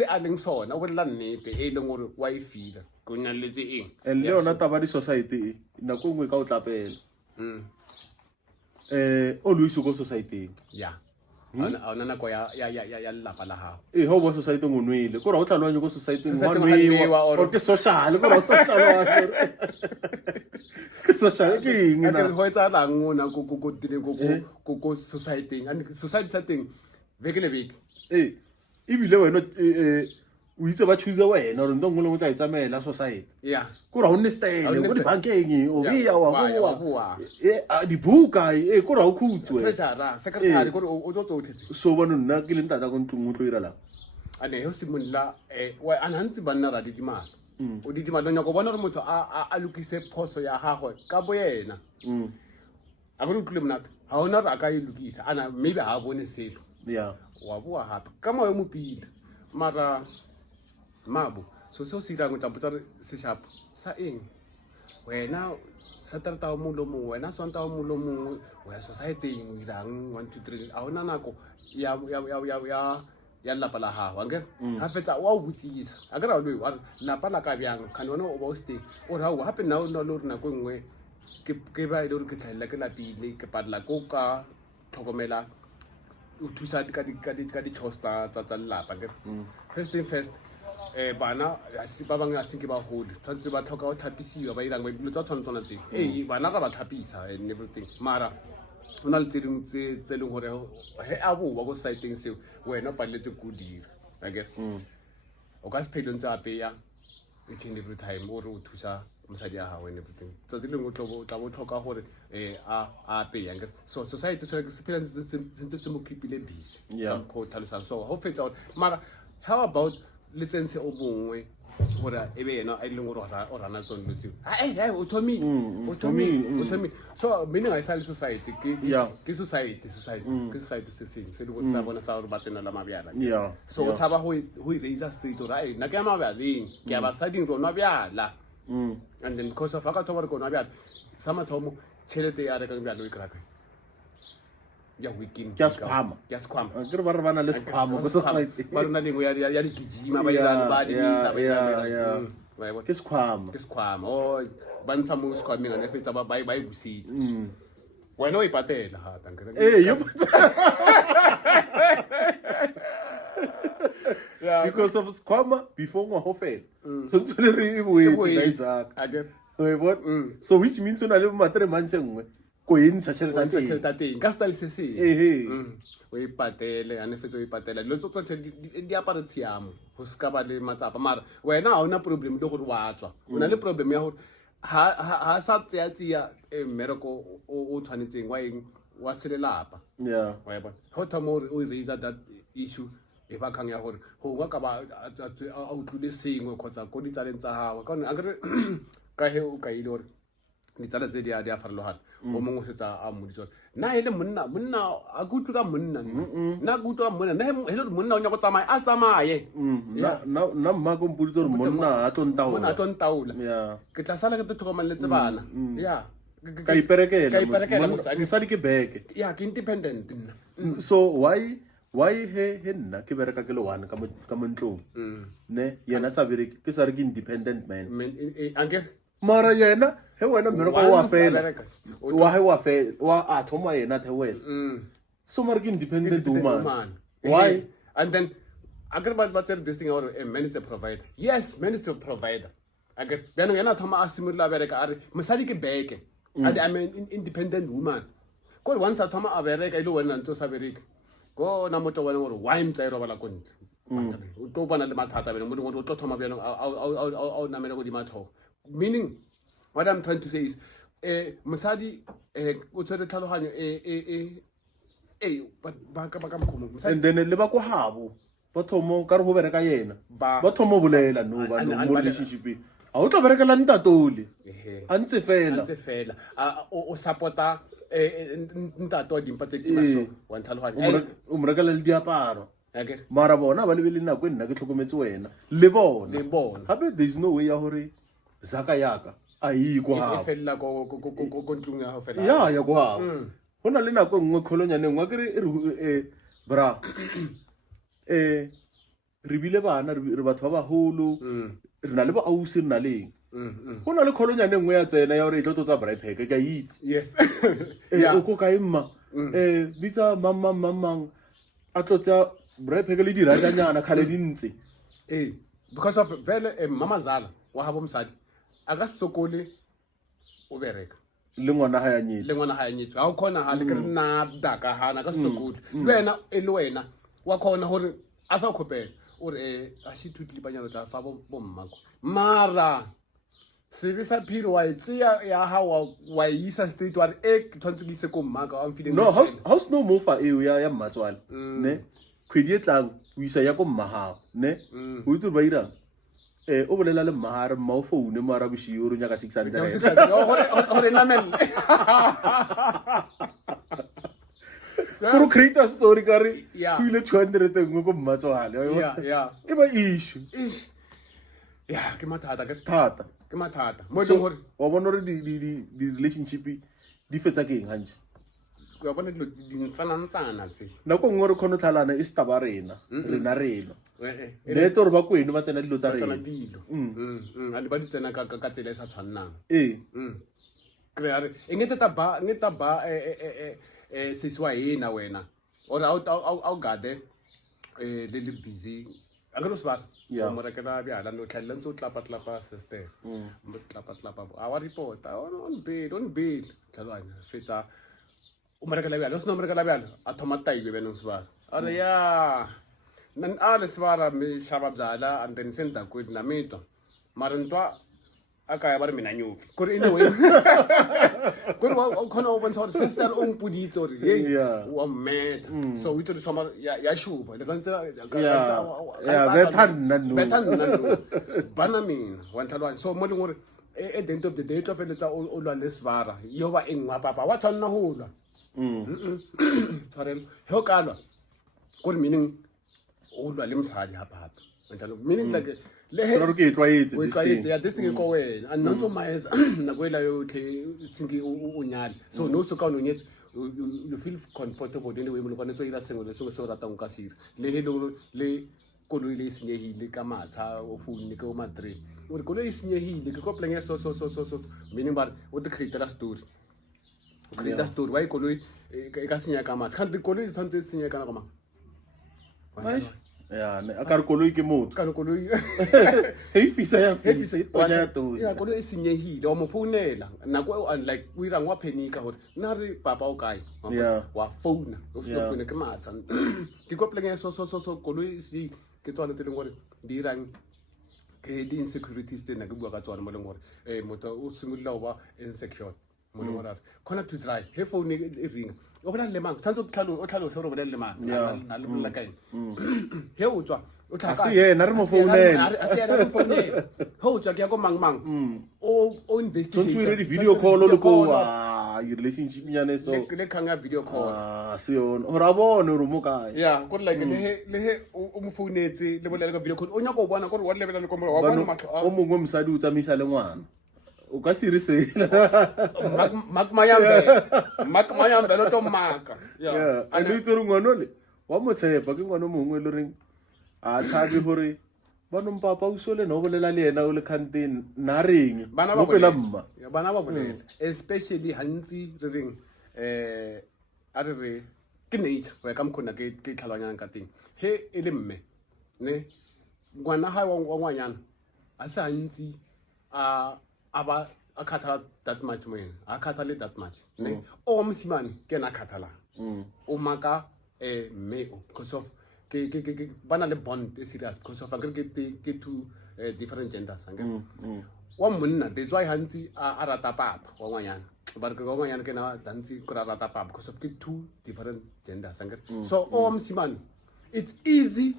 a leng sona o bolla nnete e leng gore wa e fila go nyalletse eng le yona taba di society nako ngwe ka o tlapela o luiso ko society a ona nako ya lelapa la gago ho bo society ngo nwele ko ra o tlalwanye ko society ngwa o ke social ko ra o social ke social ke eng na ho etsa la ngona ko society and society sa teng beke le beke ibile wena o itse ba choose wena re ndo ngolo tla itsamela society ko ra o nne style ko di bankeng o bia wa bua di buka ko ra o khutswe treasurer secretary ko o tlo thetse so bona nna ke le ntata go ntlong o tlo ira la ane ho simolla wa anantsi banna ra di dimala o di dimala nya go bona re motho a lokise phoso ya gagwe ka bo yena a go tlile mnata ha ona re a ka e lokisa ana maybe ha bone selo wa bua hape ka mo mo pila mara mabo so se irang o tlampotsa re se sharp sa eng wena sa tarata mo lo mo wena sonta mo lo mo wa society o irang 1 2 3 a ona nako ya lapa la hawa ngere ha fetsa wa o butsisa a ka ra lo wa lapa la ka byang khane wona o ba o stay o ra o hape na o no lo rena go ngwe ke ba ile ke tlhaela ke lapile ke padla ko ka tlhokomela o thusa ka di chores tsa lelapa ke first thing first bana ba bang a se ke ba hole tshwantse ba tlhoka go thapisiwa ba irang ba dilo tsa tshwantsona tse bana ra ba thapisa and everything mara o na le tse dingwe tse leng gore he a boa go siteng seo wena o paleletse go dira okay o ka se phele ntse a peya each and every time o re o thusa mosadi ya gago and everything tsatsi lengwe o tla bo tlhoka gore a peya so society se ke se phela sentse se mo keepile busy go tlhalosa so go fetsa gore mara how about le tsentse o bongwe gore e be yena a ileng gore o rana tsone dilo tseo o thomile so meaning I say society ke society se seng se go sa bona sa gore ba tenela mabjala so o tshaba go raise street gore nna ke ya mabjaleng ke ya basading rona bjala and then because of ka thoma re kona bjala sa mathomo tšhelete ya rekang bjalo e kraka ya weekend ke skhwama ke re ba re bana le skhwama go society ba rona lengwe ya di gijima ba irang ba di misa ba irang ke skhwama o ba ntsha mo skhwameng ane fetsa ba e busitse wena o ipatela ha tankere yo because of skhwama before ngwa ho fela so tsole re e boetse ga isaka so which means una le matre mantse ngwe ko intsha tšhelete teng ka style se se o ipatele ane fetsa o ipatela lo tsotsotse di apare tshiamo go ska ba le matsapa mara wena ha ona problem le gore wa tswa ona le problem ya gore ha sa tseya mmereko o tshwanetseng wa selelapa wa bona ho thamo o raise that issue e ba kang ya gore go ngwa ka ba a utlwile sengwe kgotsa ko ditsaleng tsa gago ka a kere ka he o ka ile gore ditsala tse di a farologana o mongwe setsa a mmoditse gore nna ele monna a ke utlwe ka monna nna ke utlwe ka monna nna hele gore monna o nya go tsamaya a tsamaye nna mma ko mpoditse gore monna a tlo ntaola ke tla sala ke te tlhokomeletse bana ka iperekela mosadi ke beke ke independent nna so why he nna ke bereka ke le one ka montlong ne yena sa bereke ke sa re ke independent man mara yena he wena mmereko wa fela wa a thoma yena the wena so mara ke independent woman why and then agar ba tell this thing or a man is a provider yes man is a provider agar beno yena thoma a simula bereka are mosadi ke beke and I'm an independent woman ko once a thoma a bereka ile wena ntse sa bereka go na motho wa gore why mtsairo bala kontle o to bona le mathata beno mo o tlo thoma beno a na mena go di matho meaning what I'm trying to say is mosadi o tsere tlhaloganyo ba ka mkhomo and then le ba go habo ba thomo ka re go bereka yena ba thomo bolela no ba no mo relationship a o tlo berekela ntatole a ntse fela o supporta ntato dimpa tse di so wa tlhaloganyo o mrekela le diaparo mara bona ba lebele nna go nna ke tlhokometse wena le bona gape there is no way ya gore zaka yaka a yi go ha fela go ntlong ya go fela ya go ha hona le nako nngwe kholonyane ngwa ke re bra re bile bana re batho ba baholo re na le ba ausi nna leng hona le kholonyane nngwe ya tsena ya re tlo tsa braipeke ka itse yes o ko ka imma bitsa mamang a tlotsa braipeke le dirajanyana khale dintse because of vele mama zala wa habo msadi aka sokole o bereka le ngwana ha ya nyetso ha o khona ha le ke nna daka hana ka sokole lwena le wena wa khona hore a sa khopela ore a shi thutli panyalo tla fa bo mmako mara sebisa phiri wa itsia ya ha wa isa street wa tshwantse ke se ko mmaka am feeling no house no mofa ya mmatswala ne khwedi e tlang o isa ya ko mmahao ne o itse ba irang o bolela le mmahare mma o foune mo ara boshio o nya ka 600 hore namel kuru create a story kare o ile 200 ngwe ko mmatswale e ba issue ke mathata mo le hore wa bona re di relationship di fetsa ke eng hanje go bona dilo di ntsanantsana tse nako ngwe re khono tlhalana e sta ba rena reno le tore ba kweno ba tsena dilo tsa rena dilo a le ba di tsena ka tsela e sa tshwannang Creare ngeta ba siswa yena wena or au gade le busy angalo sbar mo rekela byala no tlhalla ntse o tlapa sister mo tlapa a report on bail tlhalwana fetsa o mo rekela byala o sno mo rekela byala a thoma taibe beno sbar are ya nan a le sbar me shaba byala and then send that with na mito marantwa akaya ba re mina nyofi kore anyway kore wa khona o bontsha sister o mpuditse ore hey wa mad so we to summer ya shuba le kantsa betan bana mina wa nthalwa so mo lengore at the end of the day to feletsa o lwa le svara yo ba engwa papa wa tshwana ho lwa tshwarelo ho kalwa kore meaning o lwa le msadi hapa ntalo meaning like le ke tlwaetse ya this thing go wena and nonto maeza na kwela yo tsingi unyali so no so ka no nyetso you feel comfortable in the way mo lwana tso ira sengwe le se ratang ka sire le hele le koloi le senyehile ka matha o phone ke o madre o re koloi senyehile ke kopleng ya so meaning ba o te create a story why koloi e ka senya ka matha kan koloi tshwantse senya kana ka mang ya ne akare koloi ke motho kana koloi e fisa ya to ya koloi e senyehile o mo founela nako like we rang wa panic hore na re papa o kae wa phone o se phone ke matha ke kopleng so koloi se ke tswana tse leng gore di rang ke di insecurities tse na ke bua ka tswana mo leng gore motho o simolola o ba insecure mo leng gore khona to drive he phone e ringa o bona le mang tshantse o tlhalo se re bona le mang na le bolla kae he o tswa o tlhaka se yena re mo founela a se yena re mo founela ho tswa ke ya go mang o investigate so re video call lo ko relationship nyane so le khanga video call se yona o ra bona re mo kae yeah go like le he o mo founetse le bolela ka video call o nya go bona gore wa lebela le kombo wa bona o mongwe mosadi o tsamisa le ngwana o ka se re se mak mayambe lo to maka yeah and it's re ngwana le wa mo tshepa ke ngwana mongwe le reng a tshabe hore bana mpapa o sole no bolela le yena o le kanteng na reng mo pela mma bana ba bolela especially hantsi re reng a re ke nature wa ka mkhona ke tlhalwanyana ka teng he e le mme ne ngwana ha wa ngwanyana a sa hantsi aba akhathala that much man akhathale that much ne o msimane ke na khathala o maka meo because of ke bana le bond serious because of ke two different genders wa monna that's why hantsi a rata papa wa ngwanyana ba re ka ngwanyana ke na dantsi ko rata papa because of ke two different genders so o msimane it's easy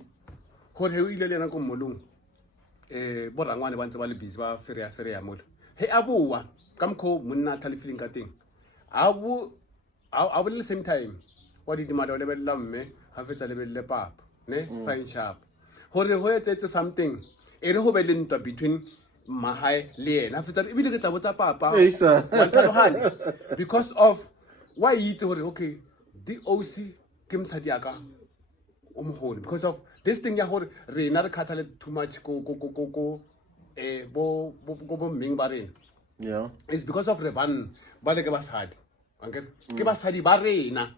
gore he ile lena ko molong borangwane ba ntse ba le busy ba fere ya mola he abuwa kamkho monna thale feeling ka teng abu le same time wa di dimala le bella mme ha fetsa le belle papa ne fine sharp hore ho etsetse something e re ho be le ntwa between mahai le yena fetsa e bile ke tla botsa papa because of why itse hore okay the OC ke msadi aka o moholo because of this thing ya hore re na re khathale too much go bo ming ba rena yeah it's because of reban ba le ke basadi ke basadi ba rena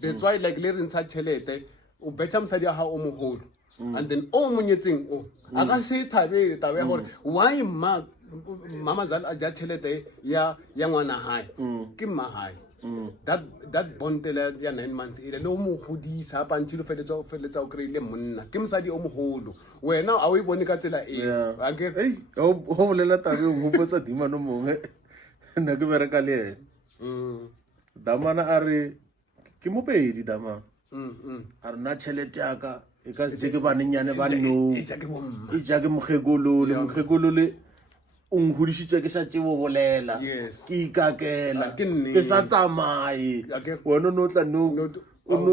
that's why like le rintsha chelete o betcha msadi ha o moholo and then o monyetseng o aka se thabele tabe hore why mama zal a ja chelete ya ngwana hae ke mma hae that bond ya 9 months ile le mo godisa pa ntilo feletsa o kreile monna ke msadi o moholo wena a o ibone ka tsela hey o bolela tabe o hopotsa dimano mongwe nna ke bereka le yena damana a re ke mopedi damana a re na chelete yaka e ka se ke banenyane ba no e ja ke mogekolo le o nghodisitse ke sa tsebo bolela ke ikakela ke sa tsamaye wena no tla no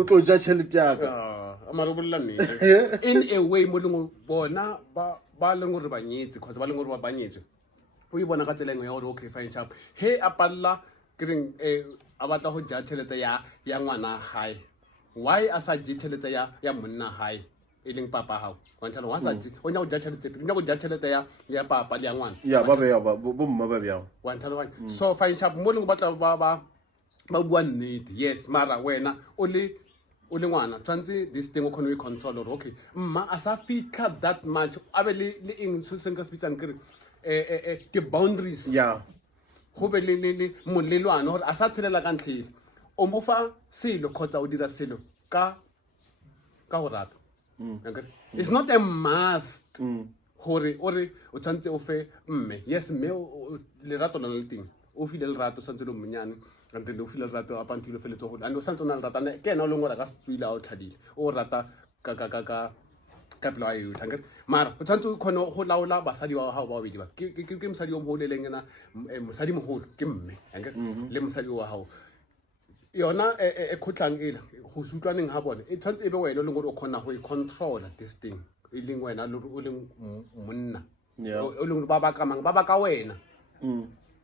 tlo ja chelete yaka amara bolla nne in a way mo lengwe bona ba leng gore ba nyetse khotsa ba leng gore ba nyetse o ibona ka tsela engwe ya gore okay fine sharp he a palla ke reng a batla go ja chelete ya ngwana hae why a sa je chelete ya monna hae e leng papa hao wa ntshana wa sa o nya go ja tšhelete ya papa le ya ngwana ya ba be bo mma ba bjao wa ntshana wa so fine sharp mo leng ba tla ba bua nnete yes mara wena o le ngwana tshwantse this thing o khone o control or okay mma a sa fitlha that much a be le eng se se nka se bitsang kere ke boundaries ya go be le molelwane gore a sa tshelela ka ntlhele o mo fa selo kgotsa o dira selo ka go rata it's not a must gore o tshwantse o fe mme yes mme lerato la le teng o file lerato santse le monyane and then o file lerato a pantile o feletse go and o santse o na le rata ke ena o leng gore ka se tswile a o tlhadile o rata ka pelo a yotlhe ankere mara o tshwanetse o kgone go laola basadi wa gago ba babedi ba ke mosadi o mogolo e leng ena mosadi mogolo ke mme ankere le mosadi wa gago yona e khotlang ele go se utlwaneng ga bone e tshwanetse e be wena o leng gore o kgona go e controla this thing e leng wena o leng monna o leng ba baka wena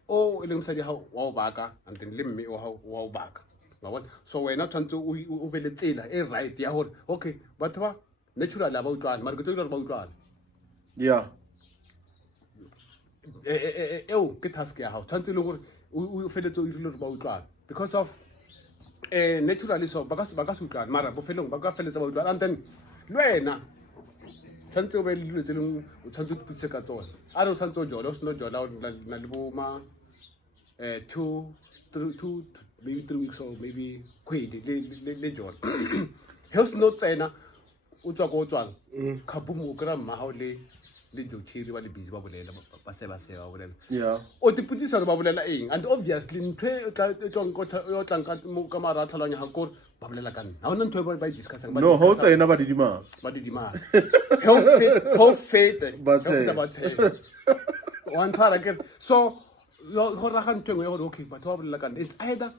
o e leng mosadi gago wa o baka and then le mme wa o baka so wena o tshwanetse o be le tsela e right ya gore okay batho ba naturally ba utlwane mara ke tlo dira ba utlwane ya eo ke task ya gago tshwanetse e leng gore o feletse o irile gore ba utlwane because of naturally so ba ka se utlwane mara bofelong ba ka feletsa ba utlwane and then le wena tshwanetse o be le dilo tse leng o tshwanetse o diphutse ka tsone a re o santse o jola o seno jola o na le boma 2 maybe 3 weeks or maybe kgwedi le jola he o seno tsena o tswa ko o tswang khaboom o kry-a mma gao le jochiri ba le busy ba bolela ba seba ba bolela o tiputsisa gore ba bolela eng and obviously ntho e tlang ka mara a tlhaloganya ga kore ba bolela ka nna ga ona ntho e ba e discussang no ga o tsena ba didimang go fete ba tshela wa ntshwara kere so go raga ntho engwe ya gore okay batho ba bolela ka nna it's either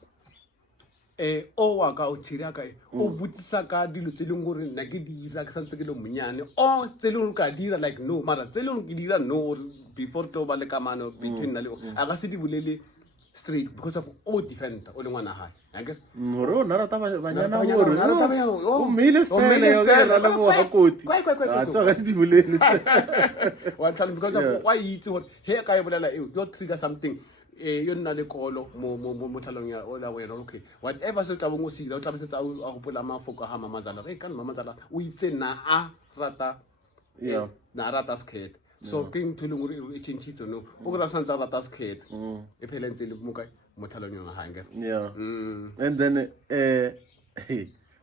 o wa ka o tshira ka o butsisa ka dilo tse leng gore nna ke dira ke santse ke le monyane o tse leng ka dira like no mara tse leng ke dira no before to ba le kamano between na le a ga se di bolele straight because of all defender o le ngwana hae akere gore o na rata banyana gore o mmile style yo ka ra le mo hakoti a tsa ga se di bolele wa tshwana because of why itse gore he ka e bolela eo yo trigger something yo nna le kolo mo tlhalong ya o la wena okay whatever se tla bongwe sila o tla besetsa a gopola mafoko ga mamazala re ka mamazala o itse na a rata na rata skate so ke ntho le ngore e tshintshitse no o go ra santsa rata skate e phelentse le mo ka mo tlhalong yona hange and then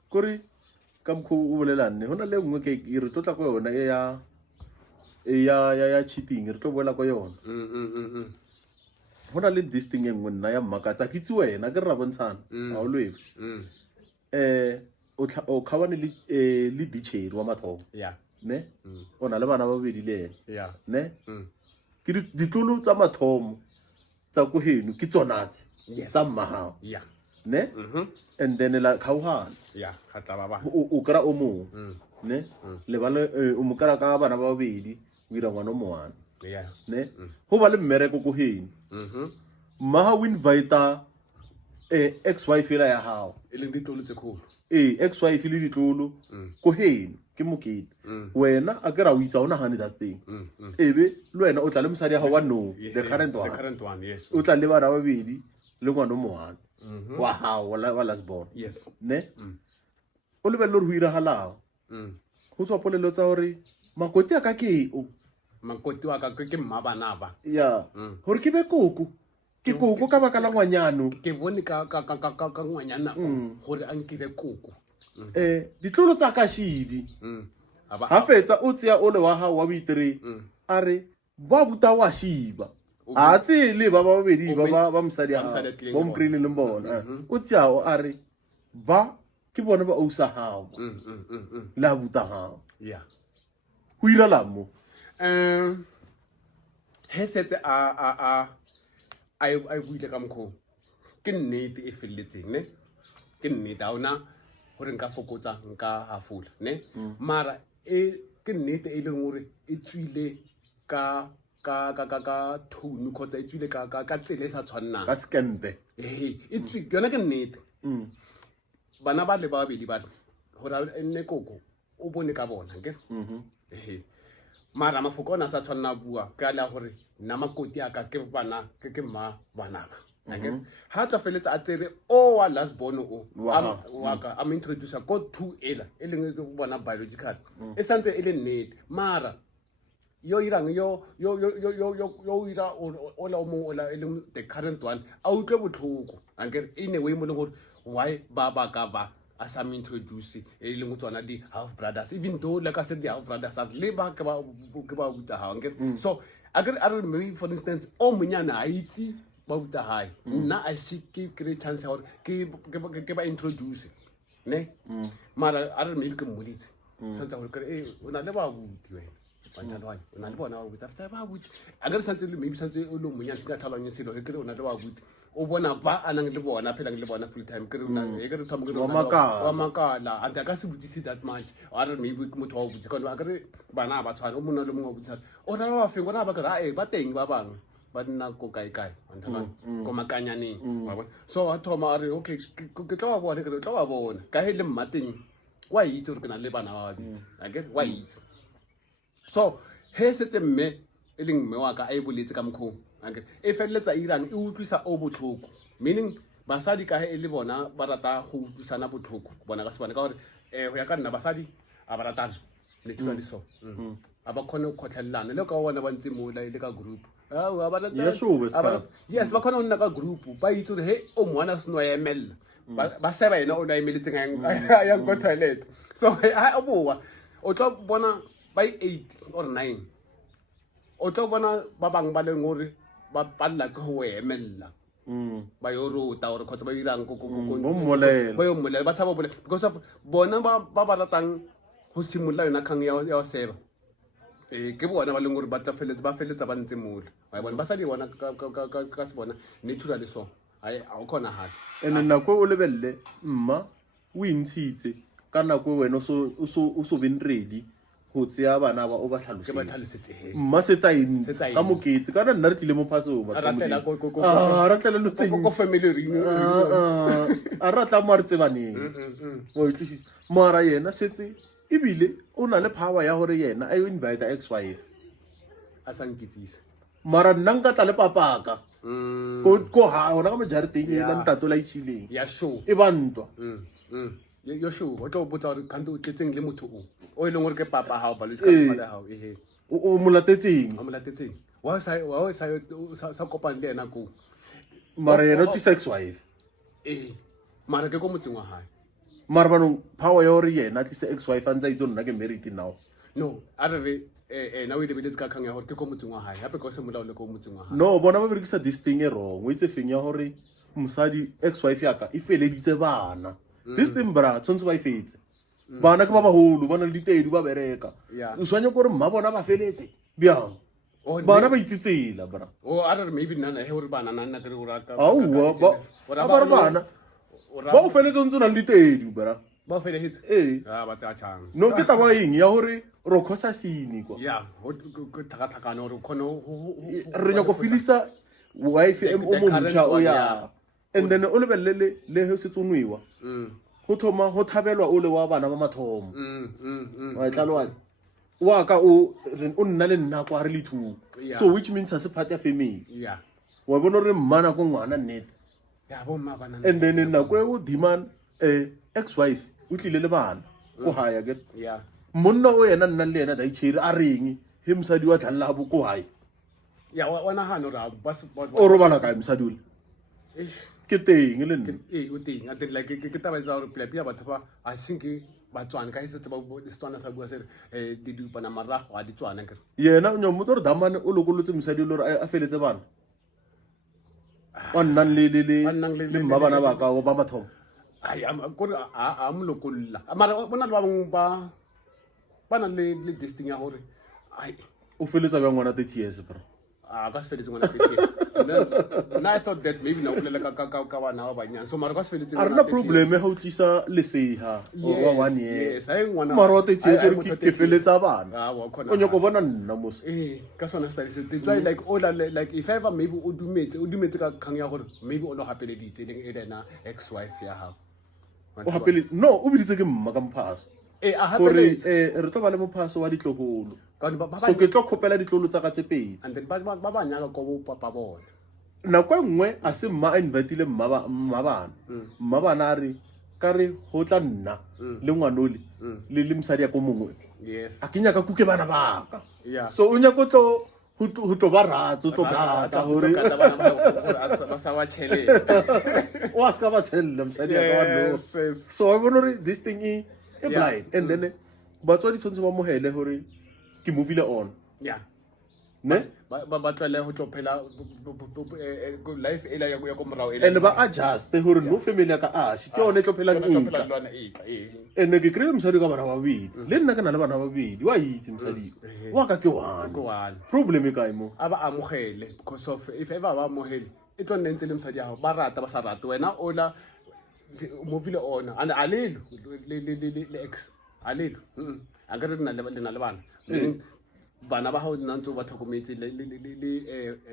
kore ka mkho o bolelanne hona le ngwe ke re tlotla ko yona ya cheating re tlo bolela ko yona hona le this thing engwe nna ya mmakatsa ke tsi wena ke ra bontshana a o lwebe o khabane le ditshedi wa mathomo ne o na le bana ba bedi le ena ne ke ditlolo tsa mathomo tsa go heno ke tsonatse tsa mmahao ne and then la khauhana ga tla ba o kra o mo ne le ba o mo kra ka bana ba bedi o ira ngwana mo wana ne ho ba le mmereko go heno mma o invite ex wife ya hao e leng ditlolo tse kholo ex wife le ditlolo go heno ke mokete wena a ke ra o itsa ona hane that thing ebe le wena o tla le mosadi ga wa no the current one yes o tla le bana ba bedi le ngwana mo wana wa hao wa last born yes ne o le bello re ho ira halao go tswa polelo tsa hore makoti a ka ke o makoti wa ka ke mma bana ba ya hore ke be koko ke koko ka baka la ngwanyano ke bone ka ngwanyana gore a nkile koko ditlolo tsa ka shidi ha fetsa o tseya o le wa hao wa boitere a re ba buta wa shiba a tsele ba babedi ba mosadi ha ba mokrile le bona o tseya o a re ba ke bona ba ousa hao la buta hao ho ira la mo he setse a buile ka mkho ke nnete e felletseng ne ke nnete a ona gore nka fokotsa nka hafula ne mara ke nnete e leng gore e tswile ka tone khotsa e tswile ka tsele sa tshwanang ka skempe e tswile yona ke nnete bana ba le ba babedi ba gore enne koko o bone ka bona ke mara mafoko ona sa tshwana bua ka la hore nna makoti aka ke bana ke mma bana ba ha tla feletsa a tsere o wa last born o wa ka am introduce go to ela eleng go bona biological e santse ele nnete mara yo irang yo ira ola mo ola eleng the current one a utlwe botlhoko ankere in a way mo le gore why ba ka ba as I'm introduce e leng tsona di half brothers even though like I said the half brothers are leba ke ba buta ha ankere so ankere maybe for instance o monyana a itse ba buta hae nna a se ke create chance hore ke ba introduce ne mara maybe ke mmoditse santsa hore ke o na le ba buti wena bantana wa o na le bona ba buti after ba buti ankere santse le maybe santse o lo monyana se ka thalwanye selo ke re o na le ba buti o bona ba anang le bona phela le bona full time ke re una e ke re thoma ke wa makala ante ka se butisi that much or maybe ke motho wa butsi ka no akere bana ba tshwana o mona le mongwe butsa o ra ba feng ona ba ke ra ba teng ba bang ba nna ko kae ntaba ko makanyaneng wa bona so a thoma are okay ke tla ba bona ke tla ba bona ka he le mmateng wa itse re ke na le bana ba babedi akere wa itse so he setse mme e leng mme wa ka a e boletse ka mkho akere e feletsa irang e utlwisa o botlhoko meaning basadi ka he le bona ba rata go utlwisana botlhoko bona ka se bona ka gore go ya ka nna basadi a ba ratana le tla le so a ba khone go khotlhelana le ka bona ba ntse mo le ka group yes ba khona o nna ka group ba itse gore he o mwana se no ya emella ba seba ena o na emeletse ya go toilet so ha o boa o tla bona by 8 or 9 o tla bona ba bang ba le ngore ba palla ke ho emella ba yo rota or khotsa ba dirang go mmolela ba yo mmolela ba tshaba bole because of bona ba ratang ho simolla yona khang ya seba ke bona ba le ngore ba tla feletsa ba ntse mola ba bona ba sa di bona ka se bona natural so ai a o khona ha ene nako o lebelle mma o intshitse ka nako wena o so been ready go tseya bana ba o ba tlhalosetse mma se tsa intse ka mokete ka nna re tlile mo phasong ba ratlela lo tseng ko family ring a ratla mo re tsebaneng o itlhisa mara yena setse ibile o na le power ya hore yena a yo invite ex wife a sankitsisa mara nna nka tla le papaka ko ha ona ka mojareteng e la ntato la itshileng ya show e bantwa yo show o tlo botsa gore kanto o tletseng le motho o leng gore ke papa hao ba le ka papa hao o molatetseng wa sa kopang le ena ko mara yena ke sex wife mara ke ko motseng wa hae mara banong power ya hore yena at least ex wife antsa itse nna ke married now no a re na o ile beletse ka khang ya hore ke ko motseng wa hae hape ka se molao le ko motseng wa hae no bona ba berekisa this thing e wrong o itse feng ya hore mosadi ex wife ya ka e feleditse bana this thing bra tshwantse ba ifetse bana ke ba baholo bona le ditedu ba bereka o swanya gore mma bona ba feletse byang bana ba itsitsela bra a re maybe nana he hore bana nana ke re o raka ba ba bana ba o feletse ntse na le ditedu bra ba feletse ba tsa chang no ke taba eng ya hore ro khosa sini kwa go thakathakana gore khono re nya go filisa wife mo motšha o ya and then o lebelele le he se tsonwiwa go thoma go thabelwa o le wa bana ba mathomo wa tlalwa wa ka o nna le nna kwa re le thu so which means ha se part ya family wa bona re mmana go ngwana nnete and then nna go o demand ex wife o tlile le bana go haya ke monna o yena nna le yena da itshire a reng he msadi wa tlalla bo go haya wana hano ra ba o robala ka msadi o ke teng le nne o teng a like ke taba tsa gore pila batho ba a sinke ba tswana ka hitse ba tswana sa bua se di dupana marago a di tswana ke yena o nyamo tsore damane o lokolotse msadi le re a feletse bana wa nna le mma bana ba ka ba mathomo ai gore a mlokolla mara bona le ba bang ba na le disting ya hore ai o feletsa ba ngwana 30 years bro ka se feletse ngwana 30 years and I thought that maybe na o lela ka bana ba banyana so mara ka se feletse ngwana 30 years a re problem e go tlisa leseha o wa 1 year yes ai ngwana mara 30 years ke feletsa bana o nyoko bona nna mos ka sona study se they try like all like if ever maybe o dumetse ka khang ya gore maybe o no gapeleditse leng e dena ex wife ya ha o hapele no o biditse ke mma ka mphaso re tlo ba le mophaso wa ditloholo so ke tlo kgopela ditloholo tsa ka tse pedi and then ba nyaka ko bo papa bona nako nngwe a se mma a invitile mmabana a re ka re ho tla nna le ngwanole le mosadi ya ko mongwe a ke nyaka kuke bana baka so o nyaka ho tlo ba ratso tlo gata hore ba sa ba tshele o ska ba tshella mosadi ya ka no so I want this thing is blind and then batswadi tshwantse ba mohele hore ke movile on ne ba tlele ho tlo phela life ela ya go morao and ba adjust hore no family ya ka ashi ke one tlo phela ntla ene ke krele mosadi ka bana ba bidi le nna kana le bana ba bidi wa itse mosadi wa ka ke one problem e ka imo aba amogele because of if ever ba amogele e tlo ntse le mosadi ya go ba rata ba sa rata wena ola movile ona and alelo le ex alelo a ka re nna le bana bana ba hao nna ntse ba tlhokometse le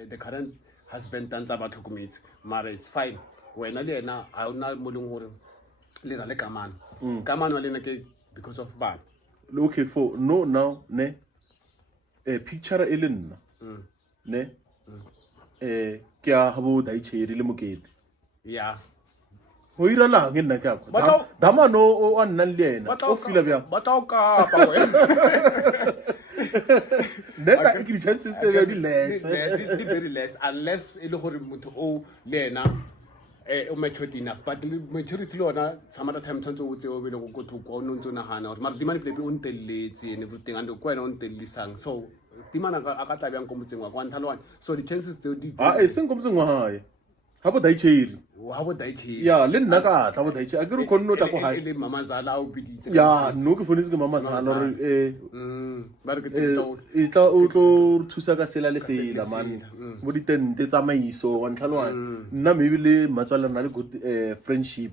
the current husband tantsa ba tlhokometse mara it's fine wena le yena a una mo leng hore le na le kamano le nna ke because of bana okay for no now ne picture e le nna ne ke a ha bo daitsheri le mokete ho ira lang nna ka kwa damano o nna le yena o fila bya ba tla o kapa wena neta ke di chances tse di less di very less unless e le gore motho o le yena o matured enough but maturity le ona some other time tshwantse o tseo bele go thoko o ntse o nagana gore mara dimane plepe o ntelletse and everything and ko wena o ntellisang so dimana a ka tla byang ko motseng wa kwa nthalwane so the chances tseo di seng ko motseng wa hae ha bo daitsheri ya le nna ka tla bo daitsheri a ke re khonno tla ko hae le mamazala o biditse ya no ke fonetse ke mamazala re ba re ke e tla o tlo thusa ka sela le sela man mo ditente tsa maiso wa nthalwane nna maybe le matswala na le good friendship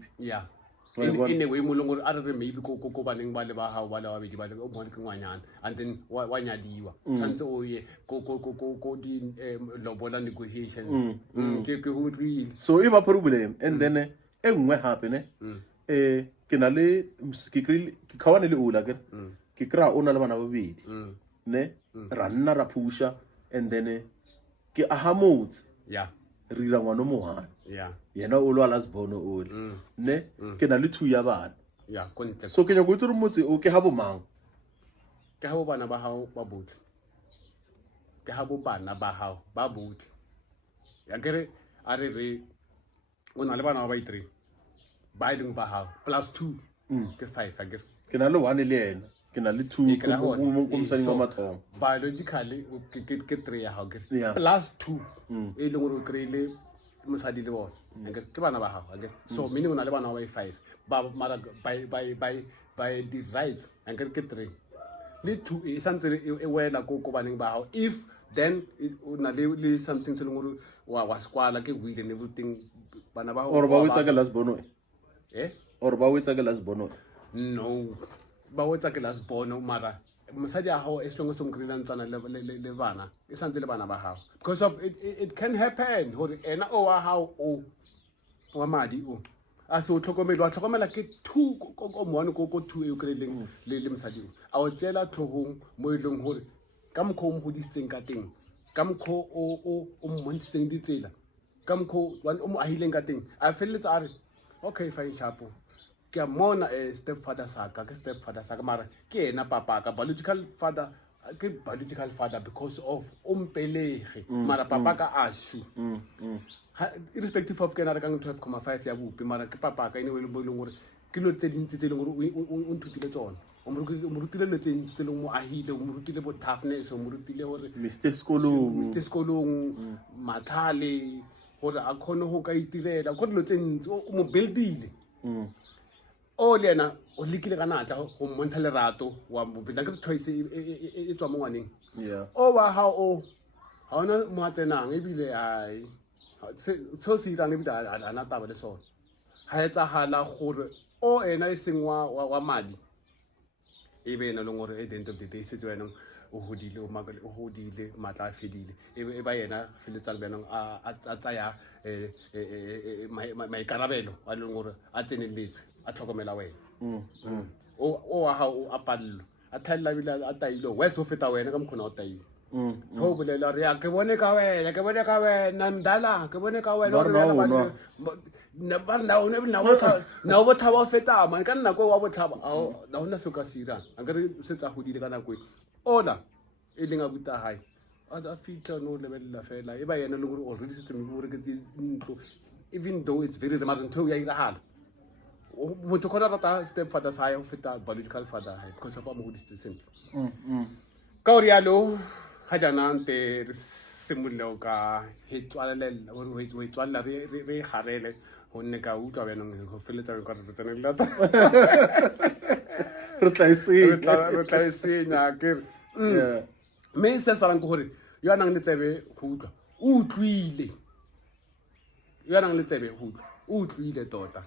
in a way mo leng gore a re maybe ko baneng ba le ba hao ba le ba bedi ba le o bona ke ngwanyana and then wa nyadiwa tshantse o ye ko di lobola negotiations ke ho real so e ba problem and then e nngwe hape ne ke na le ke khawane le ula ke kra ona le bana ba bedi ne ra nna ra phusha and then ke aha motse re ira ngwana mo hana yena o lo ala sbono o ne ke na le 2 ya bana kontle so ke nya go itse re motse o ke ha bo mang ke ha bo bana ba hao ba botle ke ha bo bana ba hao ba botle ya kere a re o na le bana ba 3 ba ileng ba hao plus 2 ke 5 akere ke na le 1 le yena ke na le 2 ko msani wa mathomo biologically ke 3 ya hao plus 2 e leng gore o kreile mosadi le bona ke bana ba hao so meaning o na le bana ba 5 ba mara by the rights ke 3 le 2 e santse e wela ko baneng ba hao if then o na le something se leng gore wa skwala ke will and everything bana ba or ba wetsa ke last bono or ba wetsa ke last bono no ba wetsa ke last bono mara mosadi a hao as long as o mkrile ntsana le bana e santse le bana ba hao because of it can happen hore ena o wa hao o wa madi o a se o tlhokomela ke 2 ko moane ko 2 e o kreleng le mosadi o a o tsela tlhohong mo e leng hore ka mkho mo hodisitseng ka teng ka mkho o mmontshitseng ditsela ka mkho o mo ahileng ka teng a felletsa a re okay fine shapo ke mona stepfather saka mara ke ena papa ka biological father because of umpelege mara papa ka ashu irrespective of kenara ka 12.5 ya bupi mara ke papa ka ene le bo leng gore ke lo tse dintsi tse leng gore o nthutile tsona o mo rutile le tse dintsi tse leng mo ahile o mo rutile bo toughness o mo rutile gore Mr. Skolong mathale gore a khone go ka itirela go dilo tse dintsi o mo buildile o le ena o likile ka natla go mmontsha lerato wa mo builda ke choice e tswa mo ngwaneng o wa ha o ha ona mo a tsenang e bile ai so se irang e bile a na taba le sona ha etsa hala gore o ena e seng wa madi e be ena le ngore at the end of the day se tswena o hodile matla a fedile e ba yena feletsang bana a tsaya maikarabelo a leng gore a tseneletse a tlhokomela wena o wa hao a pallo a thalla bila a tailo wes ho feta wena ka mkhona o tailo ho bolela re ya ke bone ka wena mdala ke bone ka wena na ba na o na bo thaba o feta ma ka nna ko wa bo thaba na ona se ka sira a ka re se tsa hodile ka nako ola e lenga buta hai a fitla no lebella fela e ba yena le gore already se tme gore ke ntlo even though it's very remote until ya irahala motho khona rata step father sa ya ho feta biological father because of amohudiste sentle ka o rialo ha jana nte simullo ka hetswalela ho hetswalla re kharele ho nne ka utlwa bana ho feletsa ka re tsena le lata re tla isenya ke me se sa lang go gore yo anang le tsebe go utlwa o utlwile yo anang le tsebe go utlwa o utlwile tota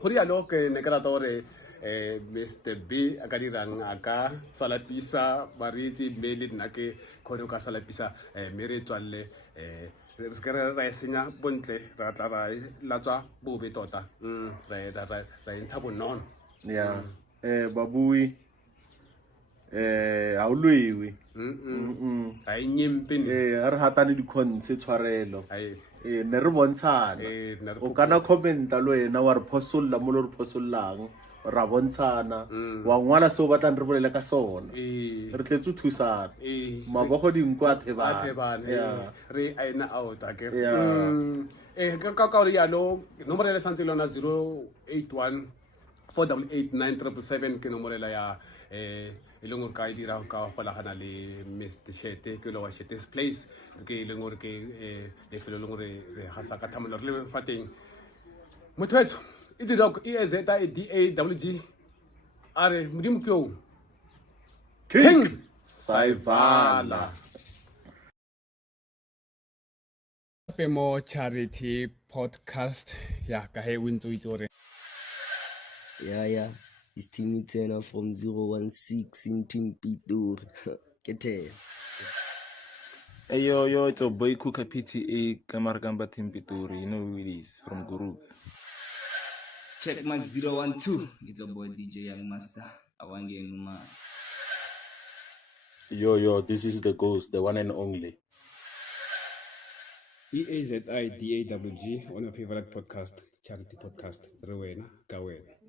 go rialo ke ne ka rata gore Mr. B a ka dirang a ka salapisa baritsi mme le nna ke khone ka salapisa mme re tswalle re se ra senya bontle ra tla ra latswa bobe tota ra ntsha bonono ya babui ha o lwewe ha e nyempe re hatane dikhontshe tshwarelo ne re bontshana o kana commenta lo yena wa re phosolla mo lo re phosollang ra bontshana wa ngwala se o batlang re bolele ka sona re tletse thusana mabogo dinko a thebana re aina out a ke ka re yalo nomoro ya santse lona 081 488 ke nomoro ya e leng gore ka e dira ka golagana le Mr. Shete ke lo wa Shete's Place ke leng gore ke lefelo le gore re ga sa ka thamelo re le fateng motho it's dog EZIDAWG are modimo ke o King Saivala Pemo Charity Podcast ya ka he wintso itore yeah it's Timmy Turner from 016 in Team Pitur get it. Hey yo, it's a boy Kuka PTA Kamargamba Team Pitur, you know who it is from Guru. Check Max 012. It's a boy DJ Young Master. I want to get master. Yo, this is the ghost, the one and only. EAZIDAWG on your favorite podcast, Charity Podcast. Rewena, Kawena.